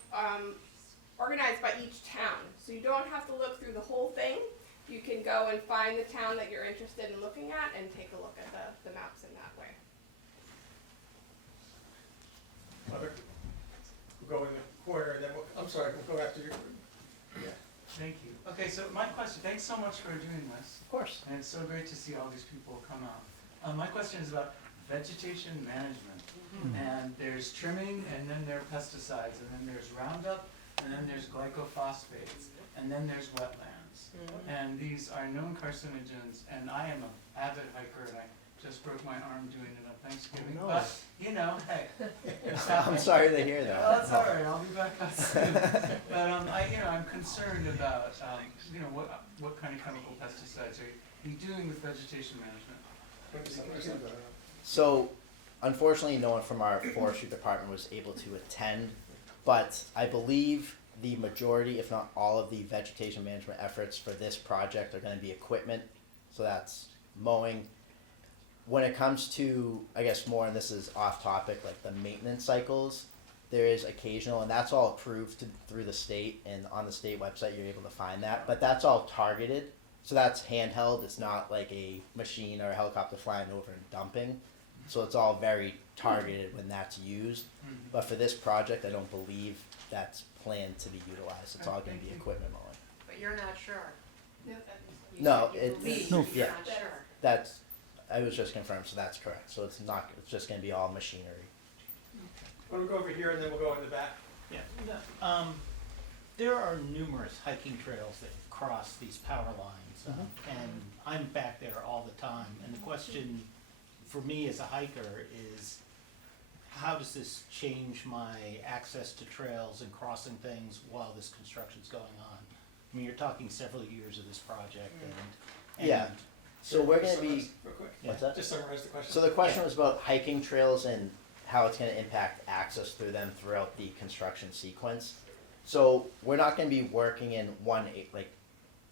organized by each town. So you don't have to look through the whole thing. You can go and find the town that you're interested in looking at and take a look at the maps in that way. We'll go in the corner, and then I'm sorry, we'll go after you. Thank you. Okay, so my question, thanks so much for doing this. Of course. And it's so great to see all these people come out. My question is about vegetation management. And there's trimming, and then there are pesticides, and then there's Roundup, and then there's glycophosphates, and then there's wetlands. And these are known carcinogens, and I am an avid hiker, and I just broke my arm doing it on Thanksgiving. Oh, no. But, you know, hey. I'm sorry to hear that. Oh, that's all right. I'll be back out soon. But I'm concerned about what kind of chemical pesticides are you doing with vegetation management? So, unfortunately, no one from our forestry department was able to attend, but I believe the majority, if not all, of the vegetation management efforts for this project are going to be equipment. So that's mowing. When it comes to, I guess more, and this is off topic, like the maintenance cycles, there is occasional, and that's all approved through the state, and on the state website you're able to find that, but that's all targeted. So that's handheld, it's not like a machine or a helicopter flying over and dumping. So it's all very targeted when that's used. But for this project, I don't believe that's planned to be utilized. It's all going to be equipment mowing. But you're not sure. No, You it, believe, no, you're yeah, not sure. that's, I was just confirmed, so that's correct. So it's not, it's just going to be all machinery. We'll go over here, and then we'll go in the back. Yeah. There are numerous hiking trails that cross these power lines, and I'm back there all the time. And the question for me as a hiker is, how does this change my access to trails and crossing things while this construction's going on? I mean, you're talking several years of this project, and Yeah. So we're going to be, Real quick. what's that? Just summarize the question. So the question was about hiking trails and how it's going to impact access through them throughout the construction sequence. So we're not going to be working in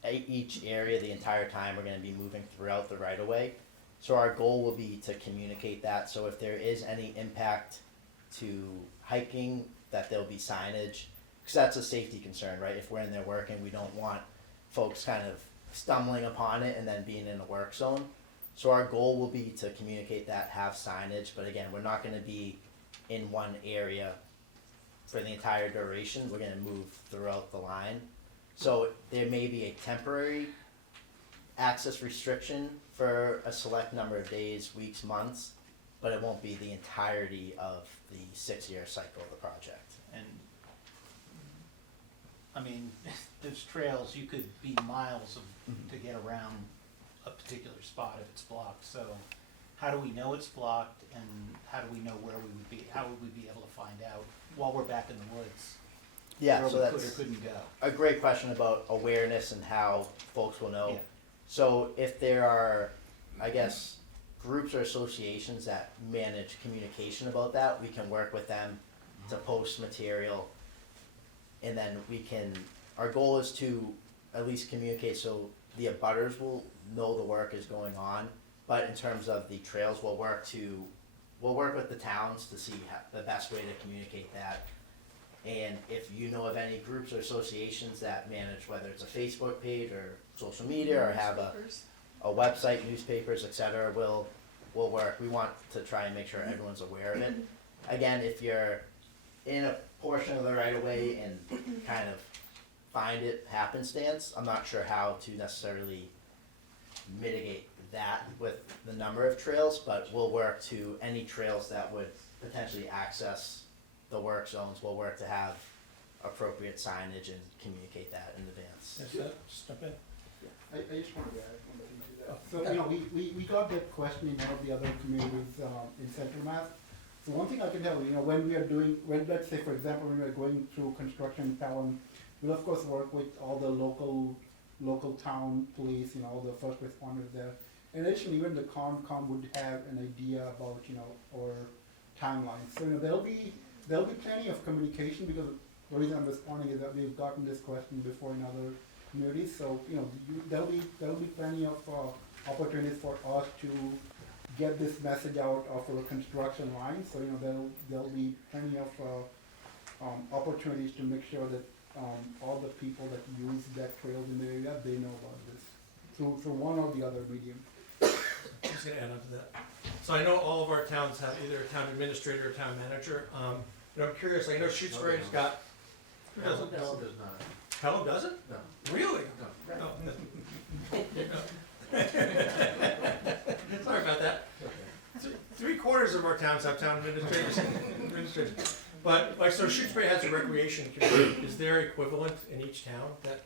each area the entire time. We're going to be moving throughout the right of way. So our goal will be to communicate that. So if there is any impact to hiking, that there'll be signage, because that's a safety concern, right? If we're in there working, we don't want folks kind of stumbling upon it and then being in a work zone. So our goal will be to communicate that, have signage, but again, we're not going to be in one area for the entire duration. We're going to move throughout the line. So there may be a temporary access restriction for a select number of days, weeks, months, but it won't be the entirety of the 6-year cycle of the project. And I mean, there's trails, you could be miles to get around a particular spot if it's blocked. So how do we know it's blocked, and how do we know where we would be, how would we be able to find out while we're back in the woods? Yeah, Or so we that's could or couldn't go. a great question about awareness and how folks will know. Yeah. So if there are, I guess, groups or associations that manage communication about that, we can work with them to post material. And then we can, our goal is to at least communicate so the abutters will know the work is going on. But in terms of the trails, we'll work with the towns to see the best way to communicate that. And if you know of any groups or associations that manage, whether it's a Facebook page or social media or have a website, newspapers, et cetera, we'll work. We want to try and make sure everyone's aware of it. Again, if you're in a portion of the right of way and kind of find it happenstance, I'm not sure how to necessarily mitigate that with the number of trails, but we'll work to any trails that would potentially access the work zones. We'll work to have appropriate signage and communicate that in advance. Just jump in. I just wanted to add one thing to that. So, you know, we got that question in one of the other communities in Central Mass. So one thing I can tell you, you know, when we are doing, when, let's say, for example, when we are going through construction in Pelham, we'll of course work with all the local town police, you know, all the first responders there. In addition, even the Concom would have an idea about, you know, our timeline. So, you know, there'll be plenty of communication, because the reason I'm responding is that we've gotten this question before in other communities. So, you know, there'll be plenty of opportunities for us to get this message out of our construction line. So, you know, there'll be plenty of opportunities to make sure that all the people that use that trails in the area, they know about this through one or the other medium. I'm just gonna add on to that. So I know all of our towns have either a town administrator or town manager. You know, I'm curious, I know Shutesbury's got. Pelham does not. Pelham doesn't? No. Really? No. Oh. Sorry about that. 3/4 of our towns have town administrators. But, like, so Shutesbury has a recreation committee. Is there equivalent in each town that,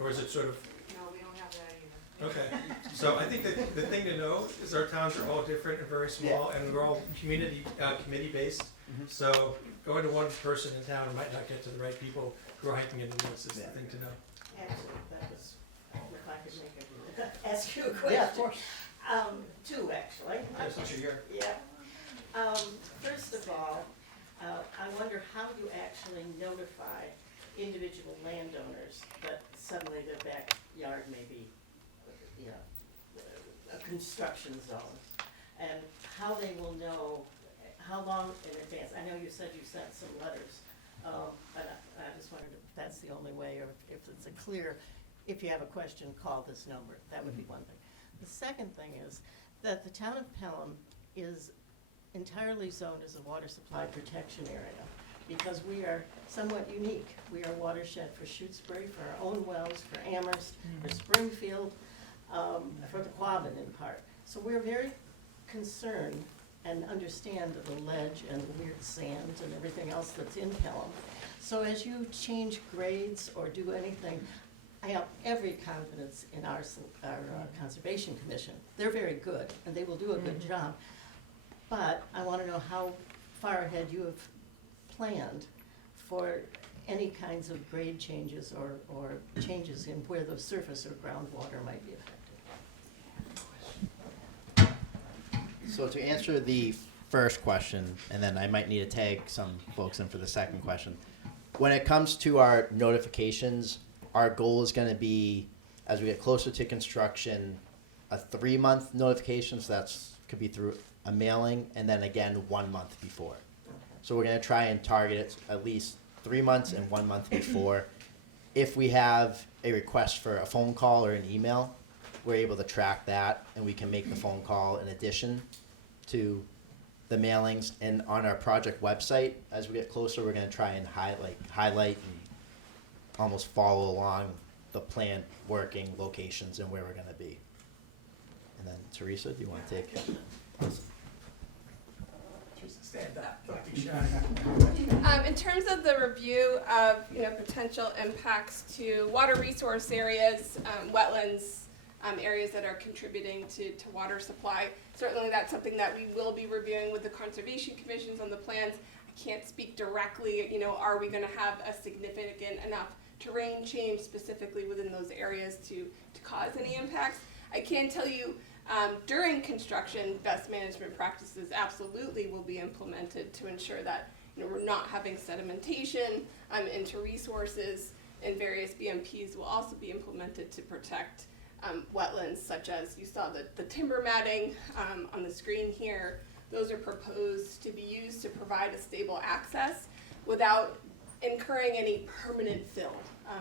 or is it sort of? No, we don't have that either. Okay, so I think that the thing to know is our towns are all different and very small, and we're all committee-based. So going to one person in town might not get to the right people who are hiking in the woods is the thing to know. Actually, that was, if I could make a, ask you a question. Yeah, of course. Two, actually. Yes, since you're here. Yeah. First of all, I wonder how you actually notify individual landowners that suddenly their backyard may be, you know, a construction zone, and how they will know, how long in advance. I know you said you sent some letters, but I just wondered if that's the only way, or if it's a clear, if you have a question, call this number. That would be one thing. The second thing is that the town of Pelham is entirely zoned as a water supply protection area, because we are somewhat unique. We are watershed for Shutesbury, for our own wells, for Amherst, for Springfield, for the Quabbin in part. So we're very concerned and understand the ledge and the weird sand and everything else that's in Pelham. So as you change grades or do anything, I have every confidence in our Conservation Commission. They're very good, and they will do a good job. But I want to know how far ahead you have planned for any kinds of grade changes or changes in where the surface or groundwater might be affected. So to answer the first question, and then I might need to tag some folks in for the second question. When it comes to our notifications, our goal is going to be, as we get closer to construction, a 3-month notification. So that's could be through a mailing, and then again 1 month before. So we're going to try and target it at least 3 months and 1 month before. If we have a request for a phone call or an email, we're able to track that, and we can make the phone call in addition to the mailings. And on our project website, as we get closer, we're going to try and highlight and almost follow along the plant working locations and where we're going to be. And then Teresa, do you want to take? Stand up, don't be shy. In terms of the review of potential impacts to water resource areas, wetlands, areas that are contributing to water supply, certainly that's something that we will be reviewing with the conservation commissions on the plans. I can't speak directly, you know, are we gonna have a significant enough terrain change specifically within those areas to cause any impacts. I can tell you, during construction, best management practices absolutely will be implemented to ensure that, you know, we're not having sedimentation into resources, and various BMPs will also be implemented to protect wetlands, such as you saw the timber matting on the screen here. Those are proposed to be used to provide a stable access without incurring any permanent fill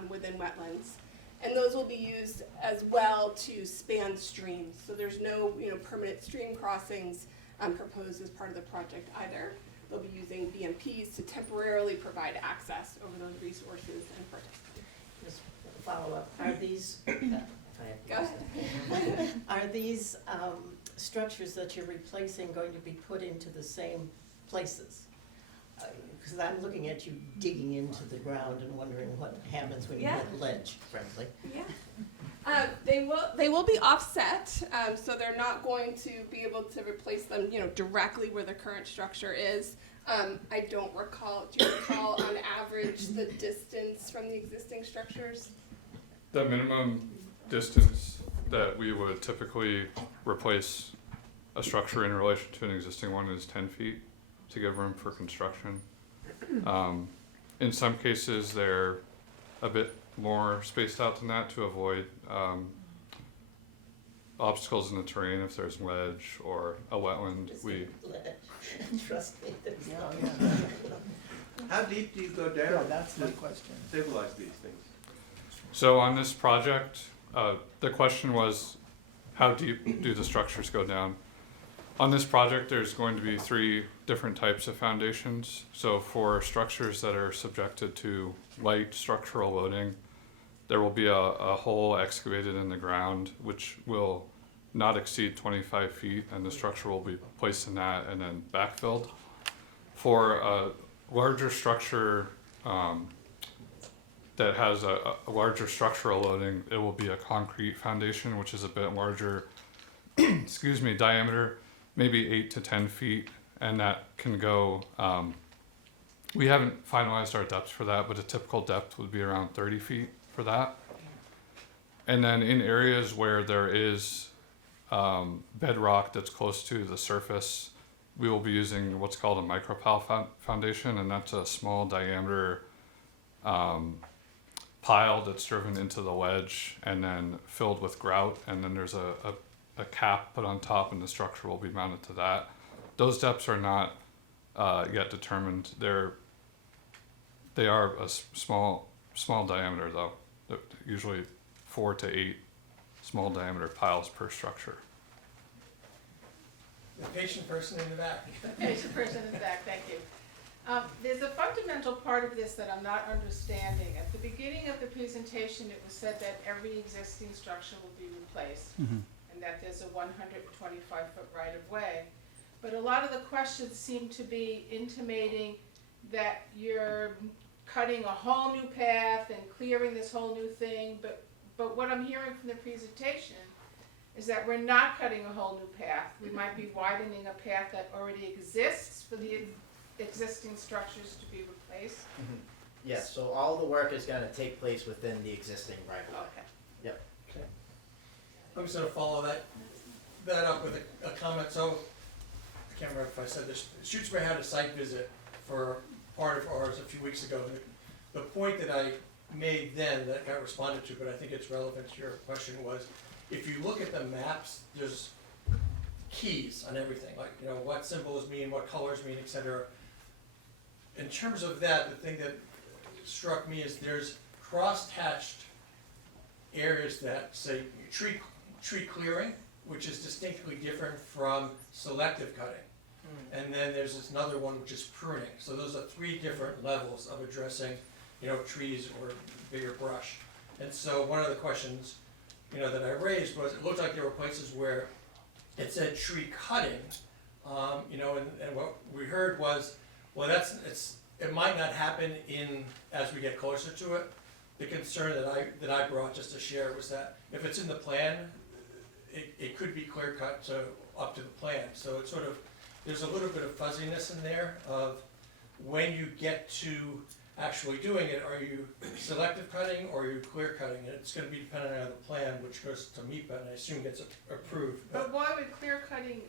within wetlands. And those will be used as well to span streams. So there's no, you know, permanent stream crossings proposed as part of the project either. They'll be using BMPs to temporarily provide access over those resources and protect. Just a follow-up, are these, Go ahead. are these structures that you're replacing going to be put into the same places? Because I'm looking at you digging into the ground and wondering what happens when you hit ledge, frankly. Yeah. They will be offset, so they're not going to be able to replace them, you know, directly where the current structure is. I don't recall. Do you recall on average the distance from the existing structures? The minimum distance that we would typically replace a structure in relation to an existing one is 10 feet to give room for construction. In some cases, they're a bit more spaced out than that to avoid obstacles in the terrain if there's ledge or a wetland. Trust me, there's not. How deep do you go down? Yeah, that's my question. Stabilize these things. So on this project, the question was, how deep do the structures go down? On this project, there's going to be 3 different types of foundations. So for structures that are subjected to light structural loading, there will be a hole excavated in the ground, which will not exceed 25 feet, and the structure will be placed in that and then backfilled. For a larger structure that has a larger structural loading, it will be a concrete foundation, which is a bit larger, excuse me, diameter, maybe 8 to 10 feet, and that can go, we haven't finalized our depths for that, but a typical depth would be around 30 feet for that. And then in areas where there is bedrock that's close to the surface, we will be using what's called a micropile foundation, and that's a small diameter pile that's driven into the ledge and then filled with grout, and then there's a cap put on top, and the structure will be mounted to that. Those depths are not yet determined. They are a small diameter though. They're usually 4 to 8 small diameter piles per structure. The patient person in the back. Patient person in the back, thank you. There's a fundamental part of this that I'm not understanding. At the beginning of the presentation, it was said that every existing structure will be replaced, and that there's a 125-foot right-of-way. But a lot of the questions seem to be intimating that you're cutting a whole new path and clearing this whole new thing, but what I'm hearing from the presentation is that we're not cutting a whole new path. We might be widening a path that already exists for the existing structures to be replaced. Yes, so all the work is gonna take place within the existing right-of-way. Okay. Yep. Okay. I'm just gonna follow that up with a comment. So, I can't remember if I said this, Shutesbury had a site visit for part of ours a few weeks ago. The point that I made then that got responded to, but I think it's relevant to your question, was if you look at the maps, there's keys on everything, like, you know, what symbols mean, what colors mean, etc. In terms of that, the thing that struck me is there's cross-hatched areas that say tree clearing, which is distinctly different from selective cutting. And then there's this another one which is pruning. So those are 3 different levels of addressing, you know, trees or bigger brush. And so one of the questions, you know, that I raised was, it looked like there were places where it said tree cutting, you know, and what we heard was, well, it might not happen as we get closer to it. The concern that I brought just to share was that if it's in the plan, it could be clear cut up to the plan. So it's sort of, there's a little bit of fuzziness in there of when you get to actually doing it, are you selective cutting or are you clear cutting? And it's gonna be dependent on the plan, which goes to MIPA and I assume gets approved. But why would clear cutting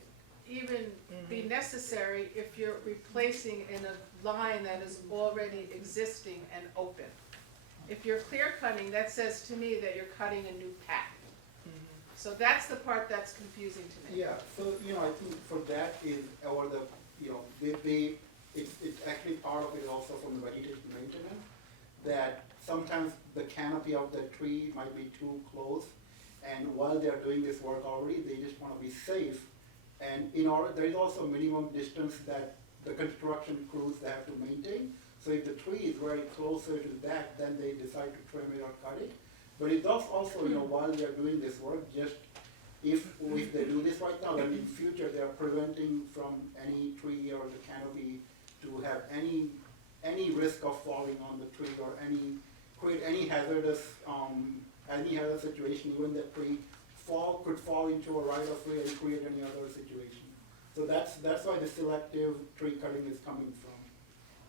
even be necessary if you're replacing in a line that is already existing and open? If you're clear cutting, that says to me that you're cutting a new path. So that's the part that's confusing to me. Yeah, so, you know, I think for that is, or the, you know, it's actually part of it also from the vegetation maintenance, that sometimes the canopy of the tree might be too close, and while they're doing this work already, they just wanna be safe. And in order, there is also minimum distance that the construction crews have to maintain. So if the tree is very closer to that, then they decide to trim it or cut it. But it does also, you know, while they're doing this work, just if they do this right now, then in future they are preventing from any tree or the canopy to have any risk of falling on the tree or create any hazardous situation. Even the tree could fall into a right of way and create any other situation. So that's why the selective tree cutting is coming from.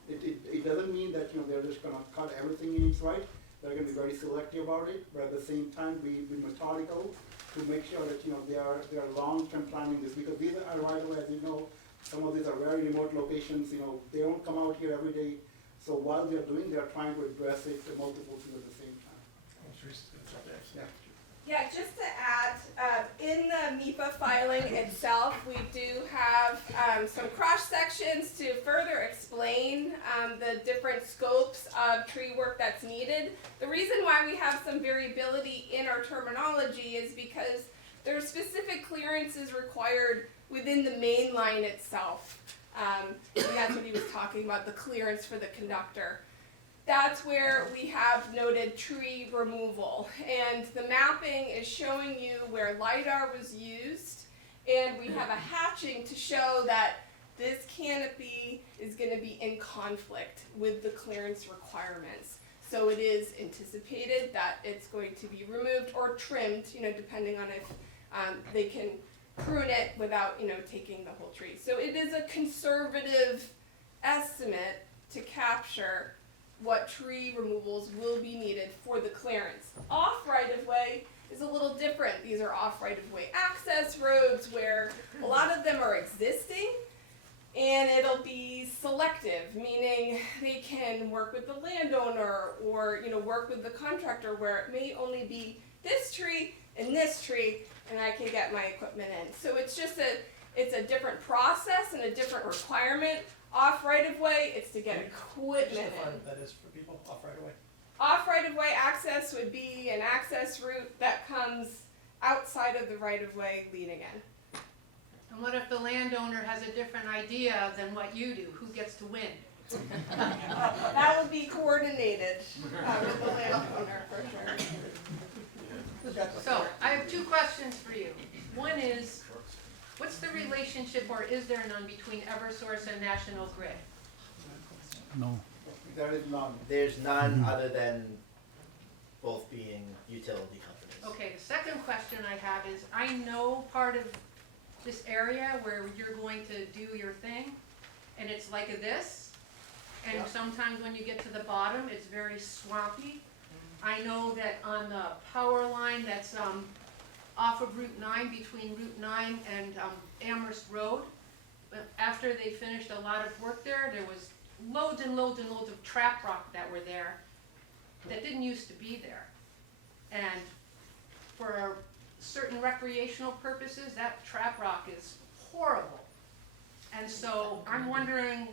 It doesn't mean that, you know, they're just gonna cut everything in its right. They're gonna be very selective about it, but at the same time be methodical to make sure that, you know, they are long-term planning this, because these are right away, as you know, some of these are very remote locations, you know, they don't come out here every day. So while they're trying to address it to multiple things at the same time. Yeah. Yeah, just to add, in the MIPA filing itself, we do have some cross sections to further explain the different scopes of tree work that's needed. The reason why we have some variability in our terminology is because there are specific clearances required within the main line itself. And that's what he was talking about, the clearance for the conductor. That's where we have noted tree removal, and the mapping is showing you where LiDAR was used, and we have a hatching to show that this canopy is going to be in conflict with the clearance requirements. So it is anticipated that it's going to be removed or trimmed, you know, depending on if they can prune it without, you know, taking the whole tree. So it is a conservative estimate to capture what tree removals will be needed for the clearance. Off right-of-way is a little different. These are off right-of-way access roads where a lot of them are existing, and it'll be selective, meaning they can work with the landowner or, you know, work with the contractor where it may only be this tree and this tree, and I can get my equipment in. So it's just it's a different process and a different requirement. Off right-of-way, it's to get equipment Just in. define what that is for people, off right away. Off right-of-way access would be an access route that comes outside of the right-of-way leading in. And what if the landowner has a different idea than what you do? Who gets to win? That would be coordinated with the landowner for sure. So, I have two questions for you. One is, what's the relationship, or is there none, between Eversource and National Grid? No. There is none. There's none other than both being utility companies. Okay, the second question I have is, I know part of this area where you're going to do your thing, and it's like this, and Yeah. sometimes when you get to the bottom, it's very swampy. I know that on the power line that's off of Route 9, between Route 9 and Amherst Road, after they finished a lot of work there, there was loads and loads and loads of trap rock that were there that didn't used to be there. And for certain recreational purposes, that trap rock is horrible. And so I'm wondering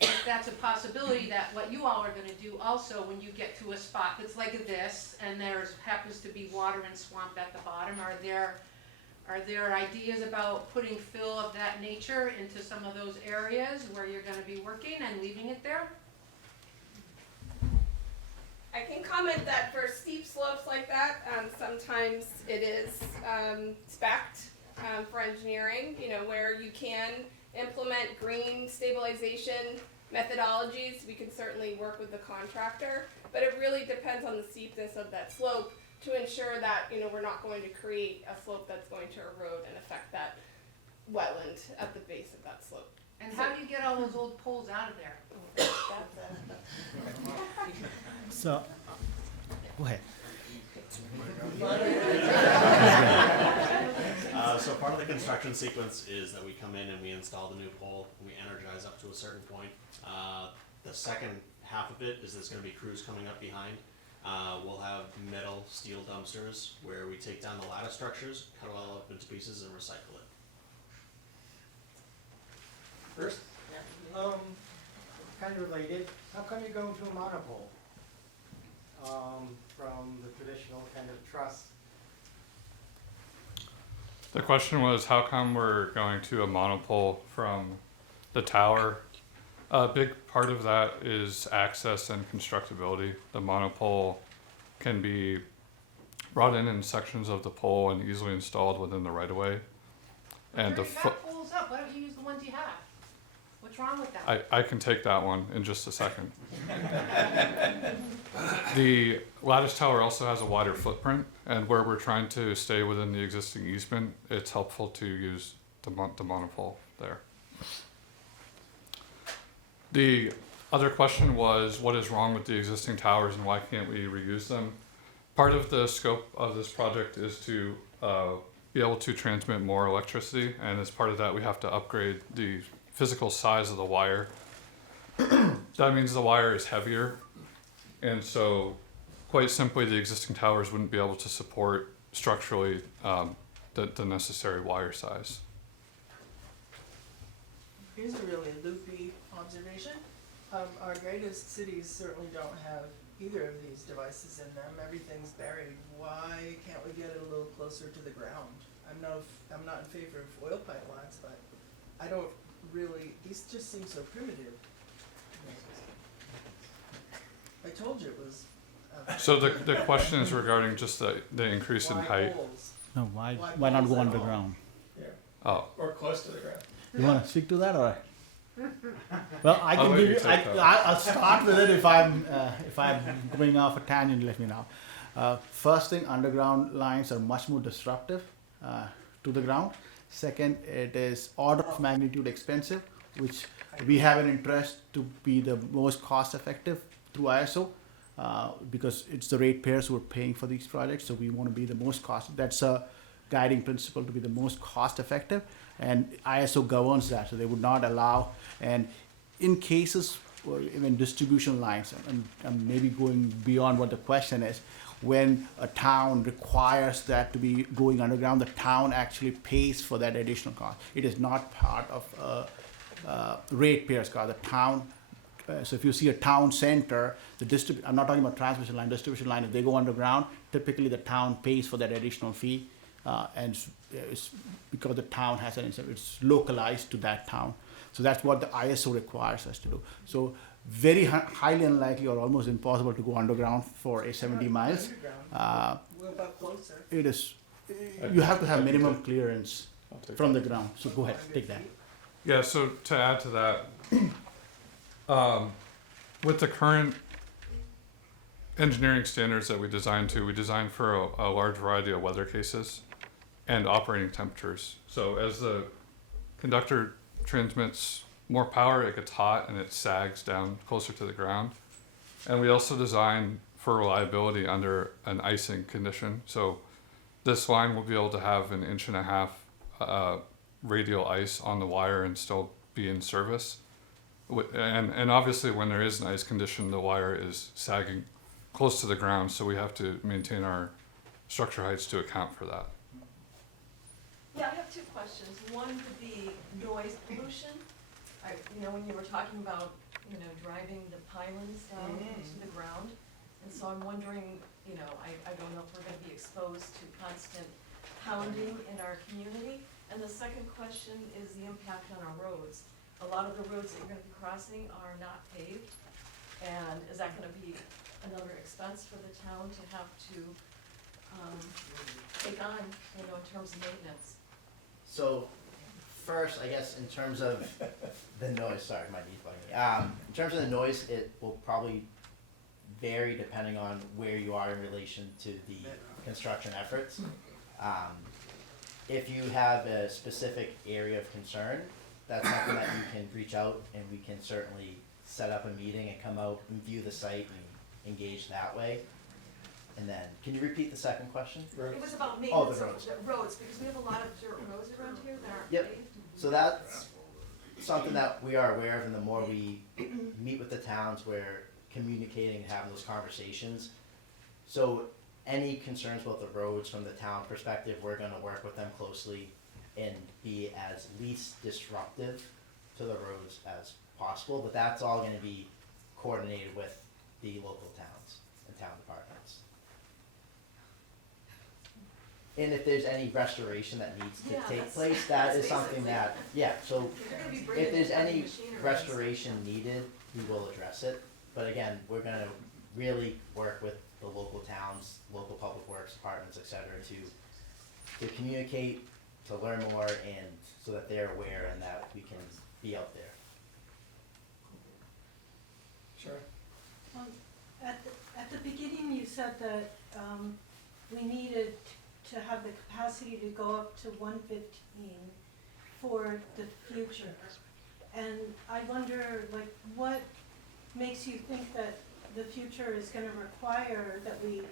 if that's a possibility, that what you all are gonna do also when you get to a spot that's like this and there's happens to be water and swamp at the bottom, are there ideas about putting fill of that nature into some of those areas where you're gonna be working and leaving it there? I can comment that for steep slopes like that, sometimes it is spec'd for engineering, you know, where you can implement green stabilization methodologies. We can certainly work with the contractor, but it really depends on the steepness of that slope to ensure that, you know, we're not going to create a slope that's going to erode and affect that wetland at the base of that slope. And how do you get all those old poles out of there? So, go ahead. So part of the construction sequence is that we come in and we install the new pole, and we energize up to a certain point. The second half of it is there's gonna be crews coming up behind. We'll have metal, steel dumpsters where we take down the lattice structures, cut it all up into pieces and recycle it. First, kind of related, how come you're going to a monopole? From the traditional kind of truss? The question was, how come we're going to a monopole from the tower? A big part of that is access and constructability. The monopole can be brought in sections of the pole and easily installed within the right-of-way. And the poles up, why don't you use the ones you have? What's wrong with that? I can take that one in just a second. The lattice tower also has a wider footprint, and where we're trying to stay within the existing easement, it's helpful to use the monopole there. The other question was, what is wrong with the existing towers and why can't we reuse them? Part of the scope of this project is to be able to transmit more electricity, and as part of that we have to upgrade the physical size of the wire. That means the wire is heavier, and so quite simply the existing towers wouldn't be able to support structurally the necessary wire size. Here's a really loopy observation. Our greatest cities certainly don't have either of these devices in them. Everything's buried. Why can't we get it a little closer to the ground? I'm not in favor of oil pipelines, but I don't really, these just seem so primitive. I told you it was. So the question is regarding just the increase in height. No, why not go underground? Yeah. Oh. Or close to the ground. You want to speak to that, or? Well, I I'll can let give you you. take that. I'll start with it if I'm going off a tangent. Let me know. First thing, underground lines are much more disruptive to the ground. Second, it is order of magnitude expensive, which we have an interest to be the most cost effective through ISO. Because it's the ratepayers who are paying for these projects, so we want to be the most cost. That's a guiding principle, to be the most cost effective, and ISO governs that, so they would not allow. And in cases where even distribution lines, and maybe going beyond what the question is, when a town requires that to be going underground, the town actually pays for that additional cost. It is not part of ratepayers' cost. The town. So if you see a town center, I'm not talking about transmission line, distribution line, if they go underground, typically the town pays for that additional fee. And it's because the town has an incentive, it's localized to that town. So that's what the ISO requires us to do. So very highly unlikely or almost impossible to go underground for a 70 miles. What about closer? It is, you have to have minimum clearance from the ground. So go ahead, take that. Yeah, so to add to that, with the current engineering standards that we design for a large variety of weather cases and operating temperatures. So as the conductor transmits more power, it gets hot and it sags down closer to the ground. And we also design for reliability under an icing condition. So this line will be able to have 1.5 inch radial ice on the wire and still be in service. And obviously when there is an ice condition, the wire is sagging close to the ground, so we have to maintain our structure heights to account for that. Yeah, I have two questions. One would be noise pollution. When you were talking about, driving the pylons down to the ground. And so I'm wondering, I don't know if we're gonna be exposed to constant pounding in our community. And the second question is the impact on our roads. A lot of the roads that you're gonna be crossing are not paved. And is that gonna be another expense for the town to have to take on, in terms of maintenance? So, first, I guess in terms of the noise, sorry, my knee's bugging me. In terms of the noise, it will probably vary depending on where you are in relation to the construction efforts. If you have a specific area of concern, that's something that you can reach out and we can certainly set up a meeting and come out and view the site and engage that way. And then, can you repeat the second question? It was about Oh, maintenance the of roads. the roads, because we have a lot of dirt roads around here that aren't Yep. paved. So that's something that we are aware of, and the more we meet with the towns, we're communicating and having those conversations. So any concerns about the roads from the town perspective, we're gonna work with them closely and be as least disruptive to the roads as possible, but that's all gonna be coordinated with the local towns and town departments. And if there's any restoration that needs to Yeah, take that's- place, that that's is something basically- that, yeah, so You're gonna be bringing if there's in heavy any machinery. restoration needed, we will address it. But again, we're gonna really work with the local towns, local public works departments, et cetera, to communicate, to learn more, and so that they're aware and that we can be out there. Sure. At the beginning, you said that, we needed to have the capacity to go up to 115 for the future. And I wonder, like, what makes you think that the future is gonna require that we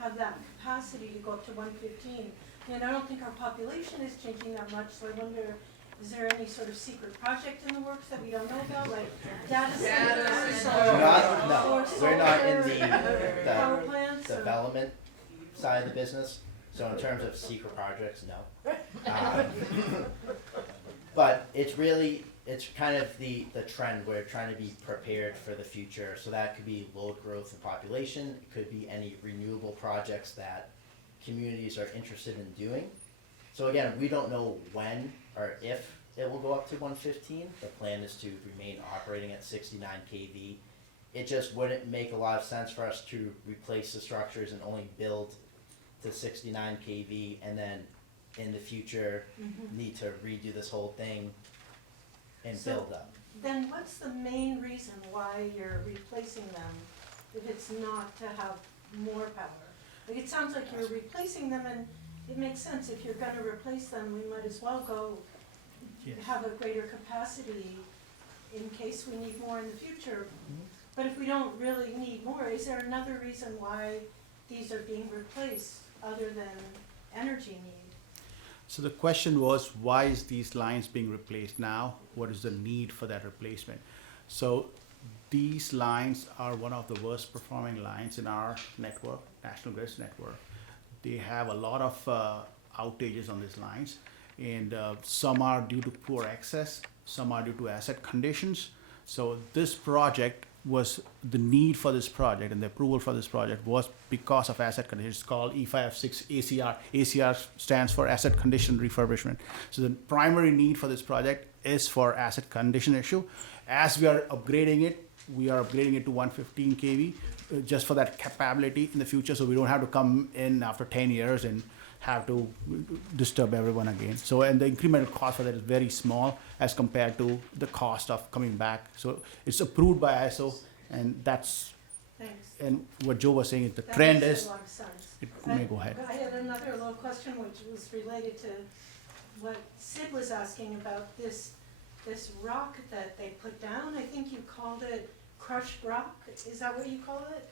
have that capacity to go up to 115? And I don't think our population is changing that much, so I wonder, is there any sort of secret project in the works that we don't know about, like data centers? Not, no, or we're not in solar, power the plants, or- development side of the business, so in terms of secret projects, no. But it's really, it's kind of the trend, we're trying to be prepared for the future, so that could be load growth and population, it could be any renewable projects that communities are interested in doing. So again, we don't know when or if it will go up to 115, the plan is to remain operating at 69 kV. It just wouldn't make a lot of sense for us to replace the structures and only build to 69 kV and then in the future need to redo this whole thing and So- build up. Then what's the main reason why you're replacing them if it's not to have more power? Like, it sounds like you're replacing them, and it makes sense, if you're gonna replace them, we might as well go have a greater capacity in case we need more in the future. But if we don't really need more, is there another reason why these are being replaced other than energy need? So the question was, why is these lines being replaced now? What is the need for that replacement? So these lines are one of the worst performing lines in our network, National Grid's network. They have a lot of outages on these lines, and some are due to poor access, some are due to asset conditions. So this project was, the need for this project and the approval for this project was because of asset conditions. It's called E56 ACR. ACR stands for Asset Condition Refurbishment. So the primary need for this project is for asset condition issue. As we are upgrading it, we are upgrading it to 115 kV just for that capability in the future, so we don't have to come in after 10 years and have to disturb everyone again. So, and the incremental cost for that is very small as compared to the cost of coming back. So it's approved by ISO, and that's, Thanks. and what Joe was saying is the That trend makes is, a lot of sense. it may go ahead. I had another little question which was related to what Sid was asking about this rock that they put down. I think you called it crushed rock, is that what you call it?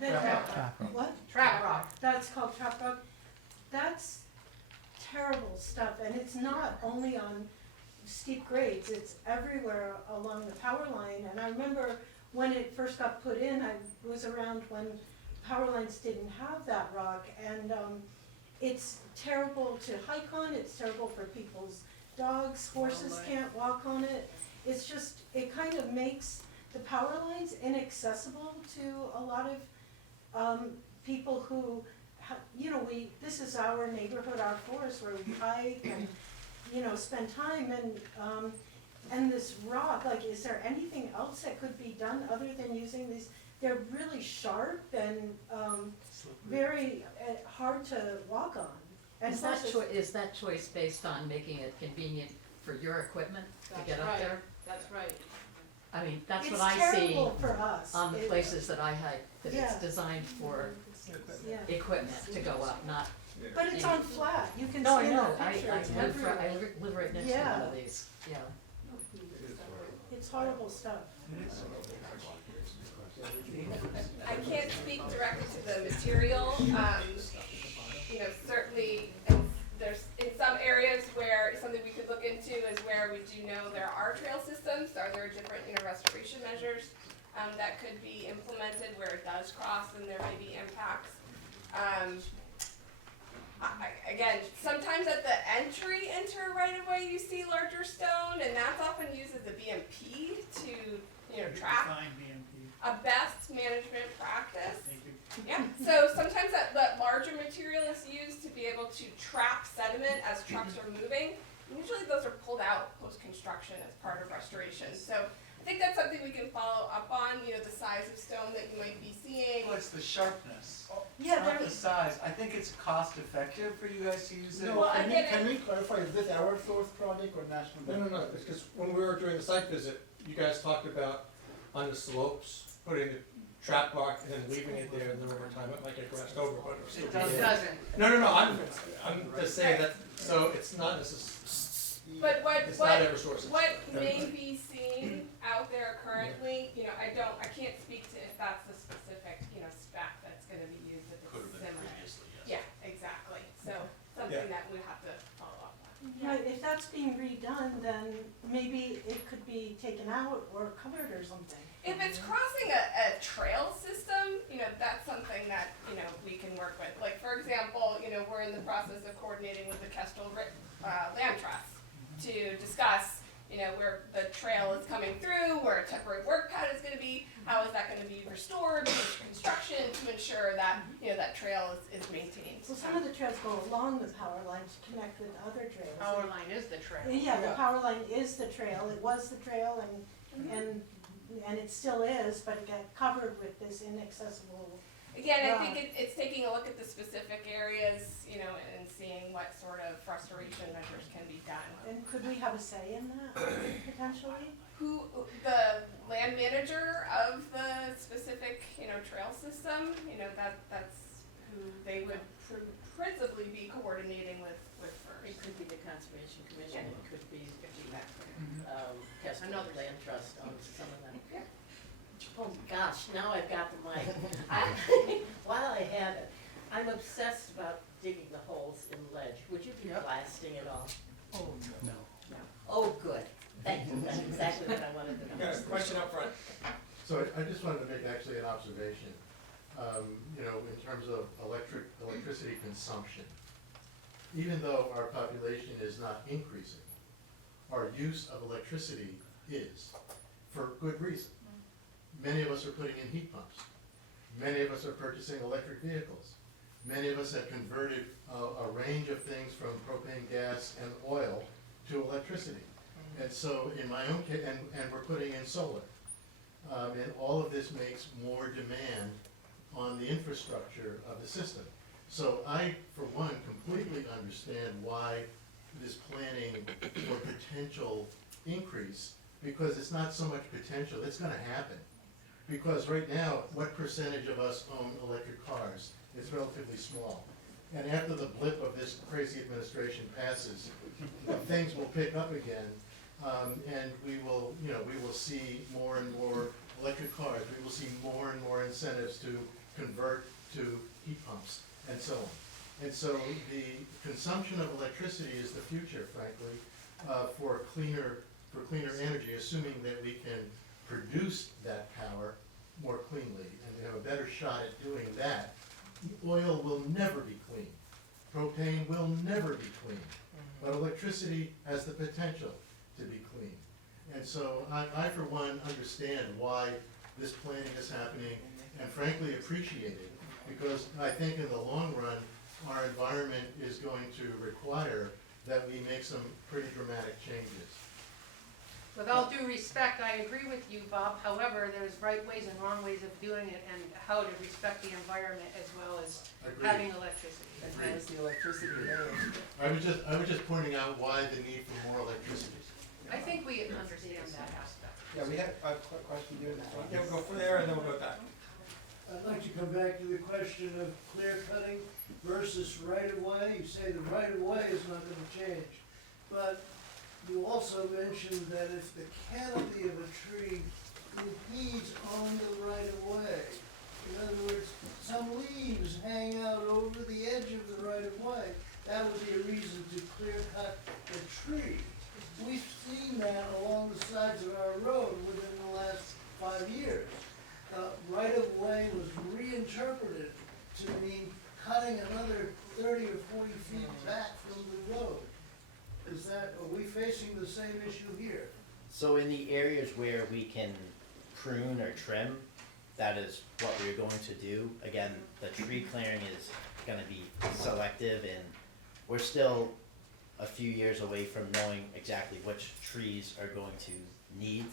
Trap rock. What? Trap rock. That's called trap rock. That's terrible stuff, and it's not only on steep grades, it's everywhere along the power line. And I remember when it first got put in, I was around when power lines didn't have that rock, and it's terrible to hike on, it's terrible for people's dogs, horses can't walk on it. It's just, it kind of makes the power lines inaccessible to a lot of people who, you know, this is our neighborhood, our forest where we hike and, you know, spend time, and this rock, like, is there anything else that could be done other than using these? They're really sharp and very hard to walk on. And Is that plus is that choice based on making it convenient for your equipment to get up there? That's right. I mean, that's It's what I see terrible for us. on the It- places that I hike, that Yeah. it's designed for Yeah. equipment to go up, not. But it's on flat, you can No, see I in the know, picture, it's I live everywhere. live right next to one Yeah. of these, yeah. It's horrible stuff. I can't speak directly to the material. Certainly, there's in some areas where something we could look into is where we do know there are trail systems. Are there different, restoration measures that could be implemented where it does cross and there may be impacts? Again, sometimes at the entry into a right-of-way, you see larger stone, and that's often used as a BMP to, track Define BMP. a best management practice. Thank you. Yeah, so sometimes that larger material is used to be able to trap sediment as trucks are moving. Usually those are pulled out post-construction as part of restoration. So I think that's something we can follow up on, the size of stone that you might be seeing. Well, it's the sharpness. Yeah, It's not there the size. I think it's cost effective for you guys to use it. No, Well, I can we, get it. can we clarify, is this our source project or National Grid? No, it's because when we were doing the site visit, you guys talked about on the slopes, putting the trap bar and then leaving it there, and then over time it might get grassed over, but it'll still be there. doesn't. No, I'm just saying that, so it's not necessarily, But it's not Eversource. what may be seen out there currently, I can't speak to if that's the specific, spec that's gonna be used if Could have it's been similar. previously, yes. Yeah, exactly, so something that we have to follow up on. Right, if that's being redone, then maybe it could be taken out or covered or something. If it's crossing a trail system, that's something that, we can work with. Like, for example, we're in the process of coordinating with the Kestrel Land Trust to discuss, where the trail is coming through, where a temporary work pad is gonna be, how is that gonna be restored, construction, to ensure that, that trail is maintained. So some of the trails go along the power line to connect with other trails. Power line is the trail. Yeah, the power line is the trail, it was the trail and it still is, but it got covered with this inaccessible. Again, I think it's taking a look at the specific areas, and seeing what sort of restoration measures can be done. And could we have a say in that, potentially? The land manager of the specific, trail system, that's who they would principally be coordinating with first. It could be the Conservation Commission, it could be, Mm-hmm. Kestrel Another. Land Trust on some of them. Yeah. Oh, gosh, now I've got the mic. While I have it, I'm obsessed about digging the holes in ledge. Would you be blasting it all? Oh, no. Oh, good. Thank you, that's exactly what I wanted to know. Yeah, question up front. So I just wanted to make actually an observation, in terms of electricity consumption. Even though our population is not increasing, our use of electricity is, for good reason. Many of us are putting in heat pumps. Many of us are purchasing electric vehicles. Many of us have converted a range of things from propane gas and oil to electricity. And so in my own case, and we're putting in solar. And all of this makes more demand on the infrastructure of the system. So I, for one, completely understand why this planning for potential increase, because it's not so much potential, it's gonna happen. Because right now, what percentage of us own electric cars? It's relatively small. And after the blip of this crazy administration passes, things will pick up again. And we will see more and more electric cars. We will see more and more incentives to convert to heat pumps and so on. And so the consumption of electricity is the future, frankly, for cleaner energy, assuming that we can produce that power more cleanly and we have a better shot at doing that. Oil will never be clean. Propane will never be clean. But electricity has the potential to be clean. And so I for one, understand why this planning is happening and frankly appreciate it. Because I think in the long run, our environment is going to require that we make some pretty dramatic changes. With all due respect, I agree with you, Bob. However, there's right ways and wrong ways of doing it and how to respect the environment as well as Agreed. having electricity. And Agreed. the electricity there. I was just pointing out why the need for more electricity. I think we understand that aspect. Yeah, we had a question here in the front. Yeah, we'll go from there and then we'll go back. I'd like to come back to the question of clear cutting versus right of way. You say the right of way is not gonna change, but you also mentioned that if the canopy of a tree impedes on the right of way, in other words, some leaves hang out over the edge of the right of way, that would be a reason to clear cut the tree. We've seen that along the sides of our road within the last 5 years. Right of way was reinterpreted to mean cutting another 30 or 40 feet back from the road. Are we facing the same issue here? So in the areas where we can prune or trim, that is what we're going to do. Again, the tree clearing is gonna be selective, and we're still a few years away from knowing exactly which trees are going to need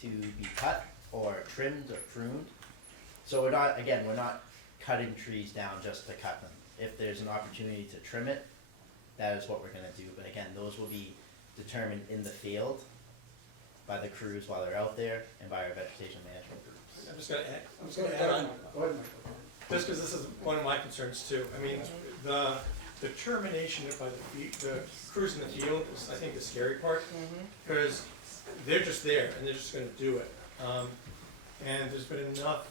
to be cut or trimmed or pruned. So we're not cutting trees down just to cut them. If there's an opportunity to trim it, that is what we're gonna do. But again, those will be determined in the field by the crews while they're out there and by our vegetation management groups. I'm just gonna add on, just because this is one of my concerns too. I mean, the determination by the crews in the field is, I think, the scary part, because they're just there and they're just gonna do it. And there's been enough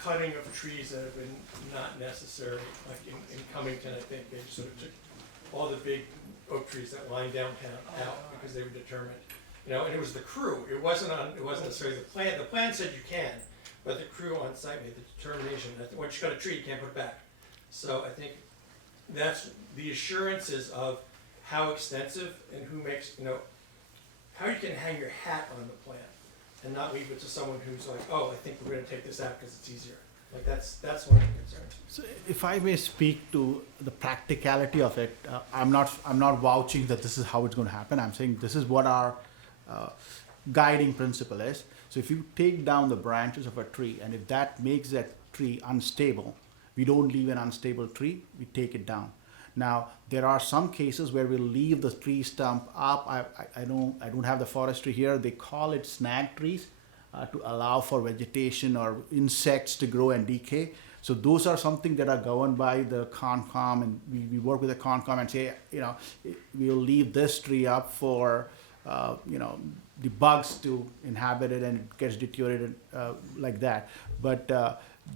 cutting of trees that have been not necessary, like in Cummington, I think, they sort of took all the big oak trees that line downtown out because they were determined. You know, and it was the crew, it wasn't necessarily the plan. The plan said you can, but the crew on site made the determination that once you cut a tree, you can't put it back. So I think that's the assurances of how extensive and who makes, you know, how you can hang your hat on the plan and not leave it to someone who's like, oh, I think we're gonna take this out because it's easier. Like that's one of the concerns. So if I may speak to the practicality of it, I'm not vouching that this is how it's going to happen. I'm saying this is what our guiding principle is. So if you take down the branches of a tree, and if that makes that tree unstable, we don't leave an unstable tree, we take it down. Now, there are some cases where we'll leave the tree stump up. I don't have the forestry here. They call it snag trees to allow for vegetation or insects to grow and decay. So those are something that are governed by the Concom, and we work with the Concom and say, you know, we'll leave this tree up for, you know, the bugs to inhabit it and it gets deteriorated like that. But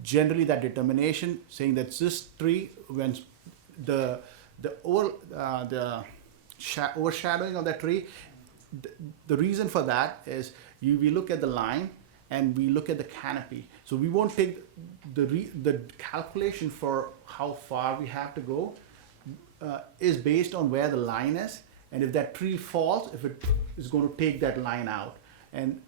generally that determination saying that this tree, when the overshadowing of that tree, the reason for that is we look at the line and we look at the canopy. So we won't take the calculation for how far we have to go is based on where the line is, and if that tree falls, if it is going to take that line out. And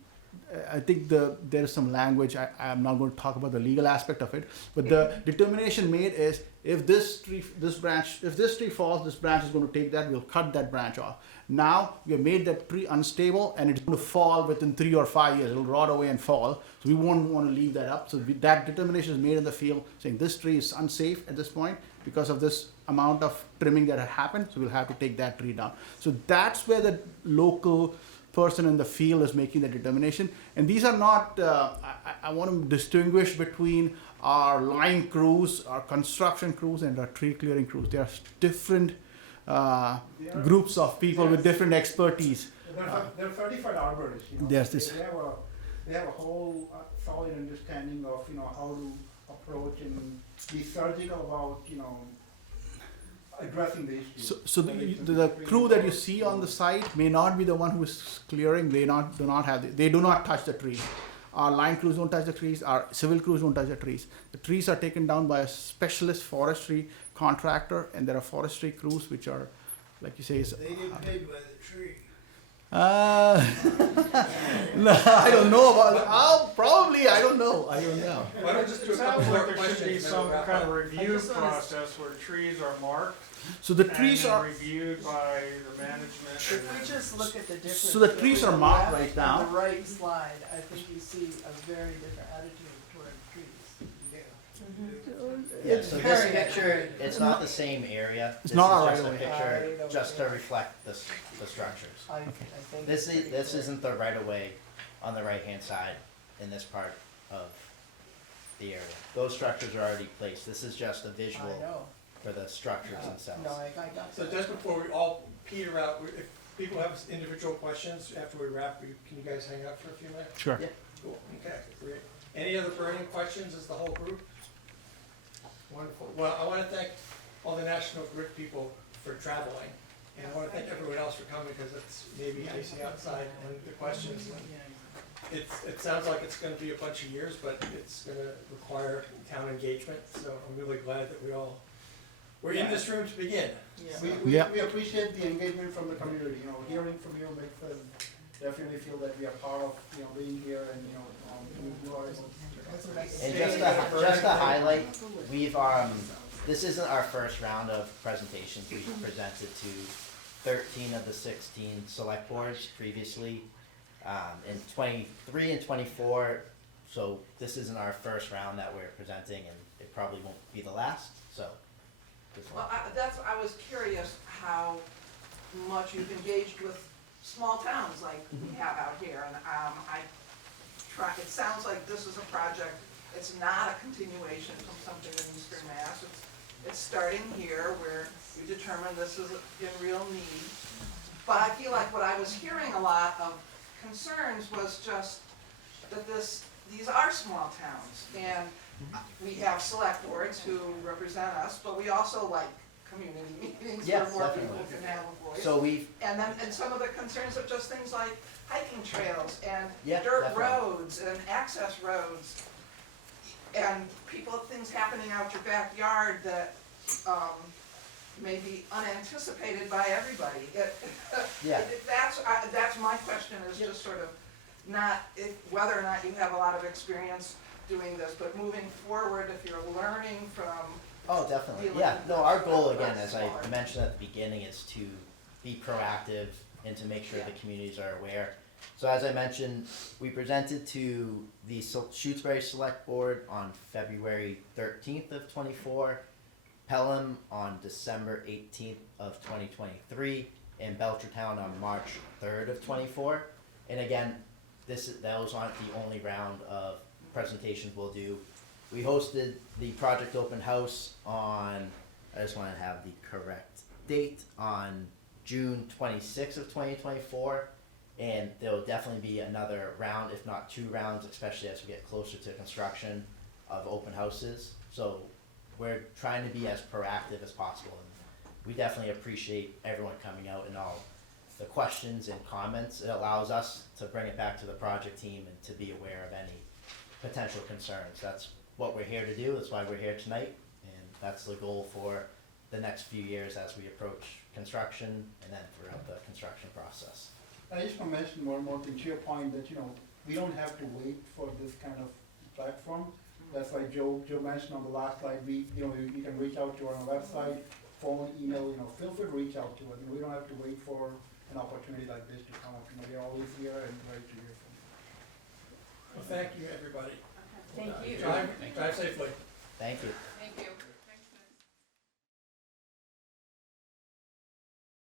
I think there's some language, I'm not going to talk about the legal aspect of it, but the determination made is if this tree falls, this branch is going to take that, we'll cut that branch off. Now we have made that tree unstable and it's going to fall within 3 or 5 years, it'll rot away and fall. So we won't want to leave that up. So that determination is made in the field saying this tree is unsafe at this point because of this amount of trimming that had happened, so we'll have to take that tree down. So that's where the local person in the field is making the determination. And these are not, I want to distinguish between our line crews, our construction crews, and our tree clearing crews. They are different groups of people with different expertise. They're certified arborists, you know. There's this. They have a whole solid understanding of, you know, how to approach and be surgical about, you know, addressing the issue. So the crew that you see on the site may not be the one who is clearing. They do not touch the trees. Our line crews don't touch the trees. Our civil crews don't touch the trees. The trees are taken down by a specialist forestry contractor, and there are forestry crews which are, like you say, They get paid by the tree. no, I don't know about that. Probably, I don't know. Why don't I just do a It couple sounds more like there should be questions? some and then we'll kind of wrap up. review process where trees are marked. So the trees and are. reviewed by the management. If we just look at the difference. So the trees are marked right left now. and the right slide, I think you see a very different attitude toward trees. Yeah, so this picture, it's not the same area. It's not our This is right just a of way. picture just to reflect the structures. I think. This it's pretty clear. isn't the right of way on the right hand side in this part of the area. Those structures are already placed. This is just a I visual know. for the structures themselves. No, I got So that. just before we all peter out, if people have individual questions after we wrap, can you guys hang out for a few minutes? Sure. Yeah. Cool, okay, great. Any other burning questions as the whole group? Wonderful. Well, I want to thank all the National Grid people for traveling. And I want to thank everyone else for coming because it's maybe icy outside and the questions. It sounds like it's going to be a bunch of years, but it's going to require town engagement. So I'm really glad that we're in this room to begin. We appreciate the engagement from the community, you know, hearing from you makes us definitely feel that we are part of, you know, being here and, you know, you are. And just to highlight, we've, this isn't our first round of presentations. We've presented to 13 of the 16 select boards previously, in 23 and 24. So this isn't our first round that we're presenting, and it probably won't be the last, so. Well, I was curious how much you've engaged with small towns like we have out here, and it sounds like this is a project, it's not a continuation from something in Eastern Mass. It's starting here where you determine this is in real need. But I feel like what I was hearing a lot of concerns was just that these are small towns, and we have select boards who represent us, but we also like community meetings where Yes, more definitely. people can have a voice. So we've, And some of the concerns of just things like hiking trails and Yeah, dirt definitely. roads and access roads. And things happening out your backyard that, may be unanticipated by everybody. Yeah. That's my question, is just sort of whether or not you have a lot of experience doing this, but moving forward, if you're learning from. oh, definitely, dealing yeah. with No, our this, goal, again, that's as I smaller. mentioned at the beginning, is to be proactive and to make sure the communities are aware. So as I mentioned, we presented to the Shutesbury Select Board on February 13th of 24, Pelham on December 18th of 2023, and Belchertown on March 3rd of 24. And again, those aren't the only round of presentations we'll do. We hosted the project open house on, I just want to have the correct date, on June 26th of 2024. And there will definitely be another round, if not 2 rounds, especially as we get closer to construction, of open houses. So we're trying to be as proactive as possible. And we definitely appreciate everyone coming out and all the questions and comments. It allows us to bring it back to the project team and to be aware of any potential concerns. That's what we're here to do. That's why we're here tonight. And that's the goal for the next few years as we approach construction and then throughout the construction process. I just want to mention one more thing to your point that, you know, we don't have to wait for this kind of platform. That's why Joe mentioned on the last slide, you can reach out to our website, phone, email, feel free to reach out to us. We don't have to wait for an opportunity like this to come up. We're always here and ready to hear from you. Well, thank you, everybody. Thank you. Drive safely. Thank you.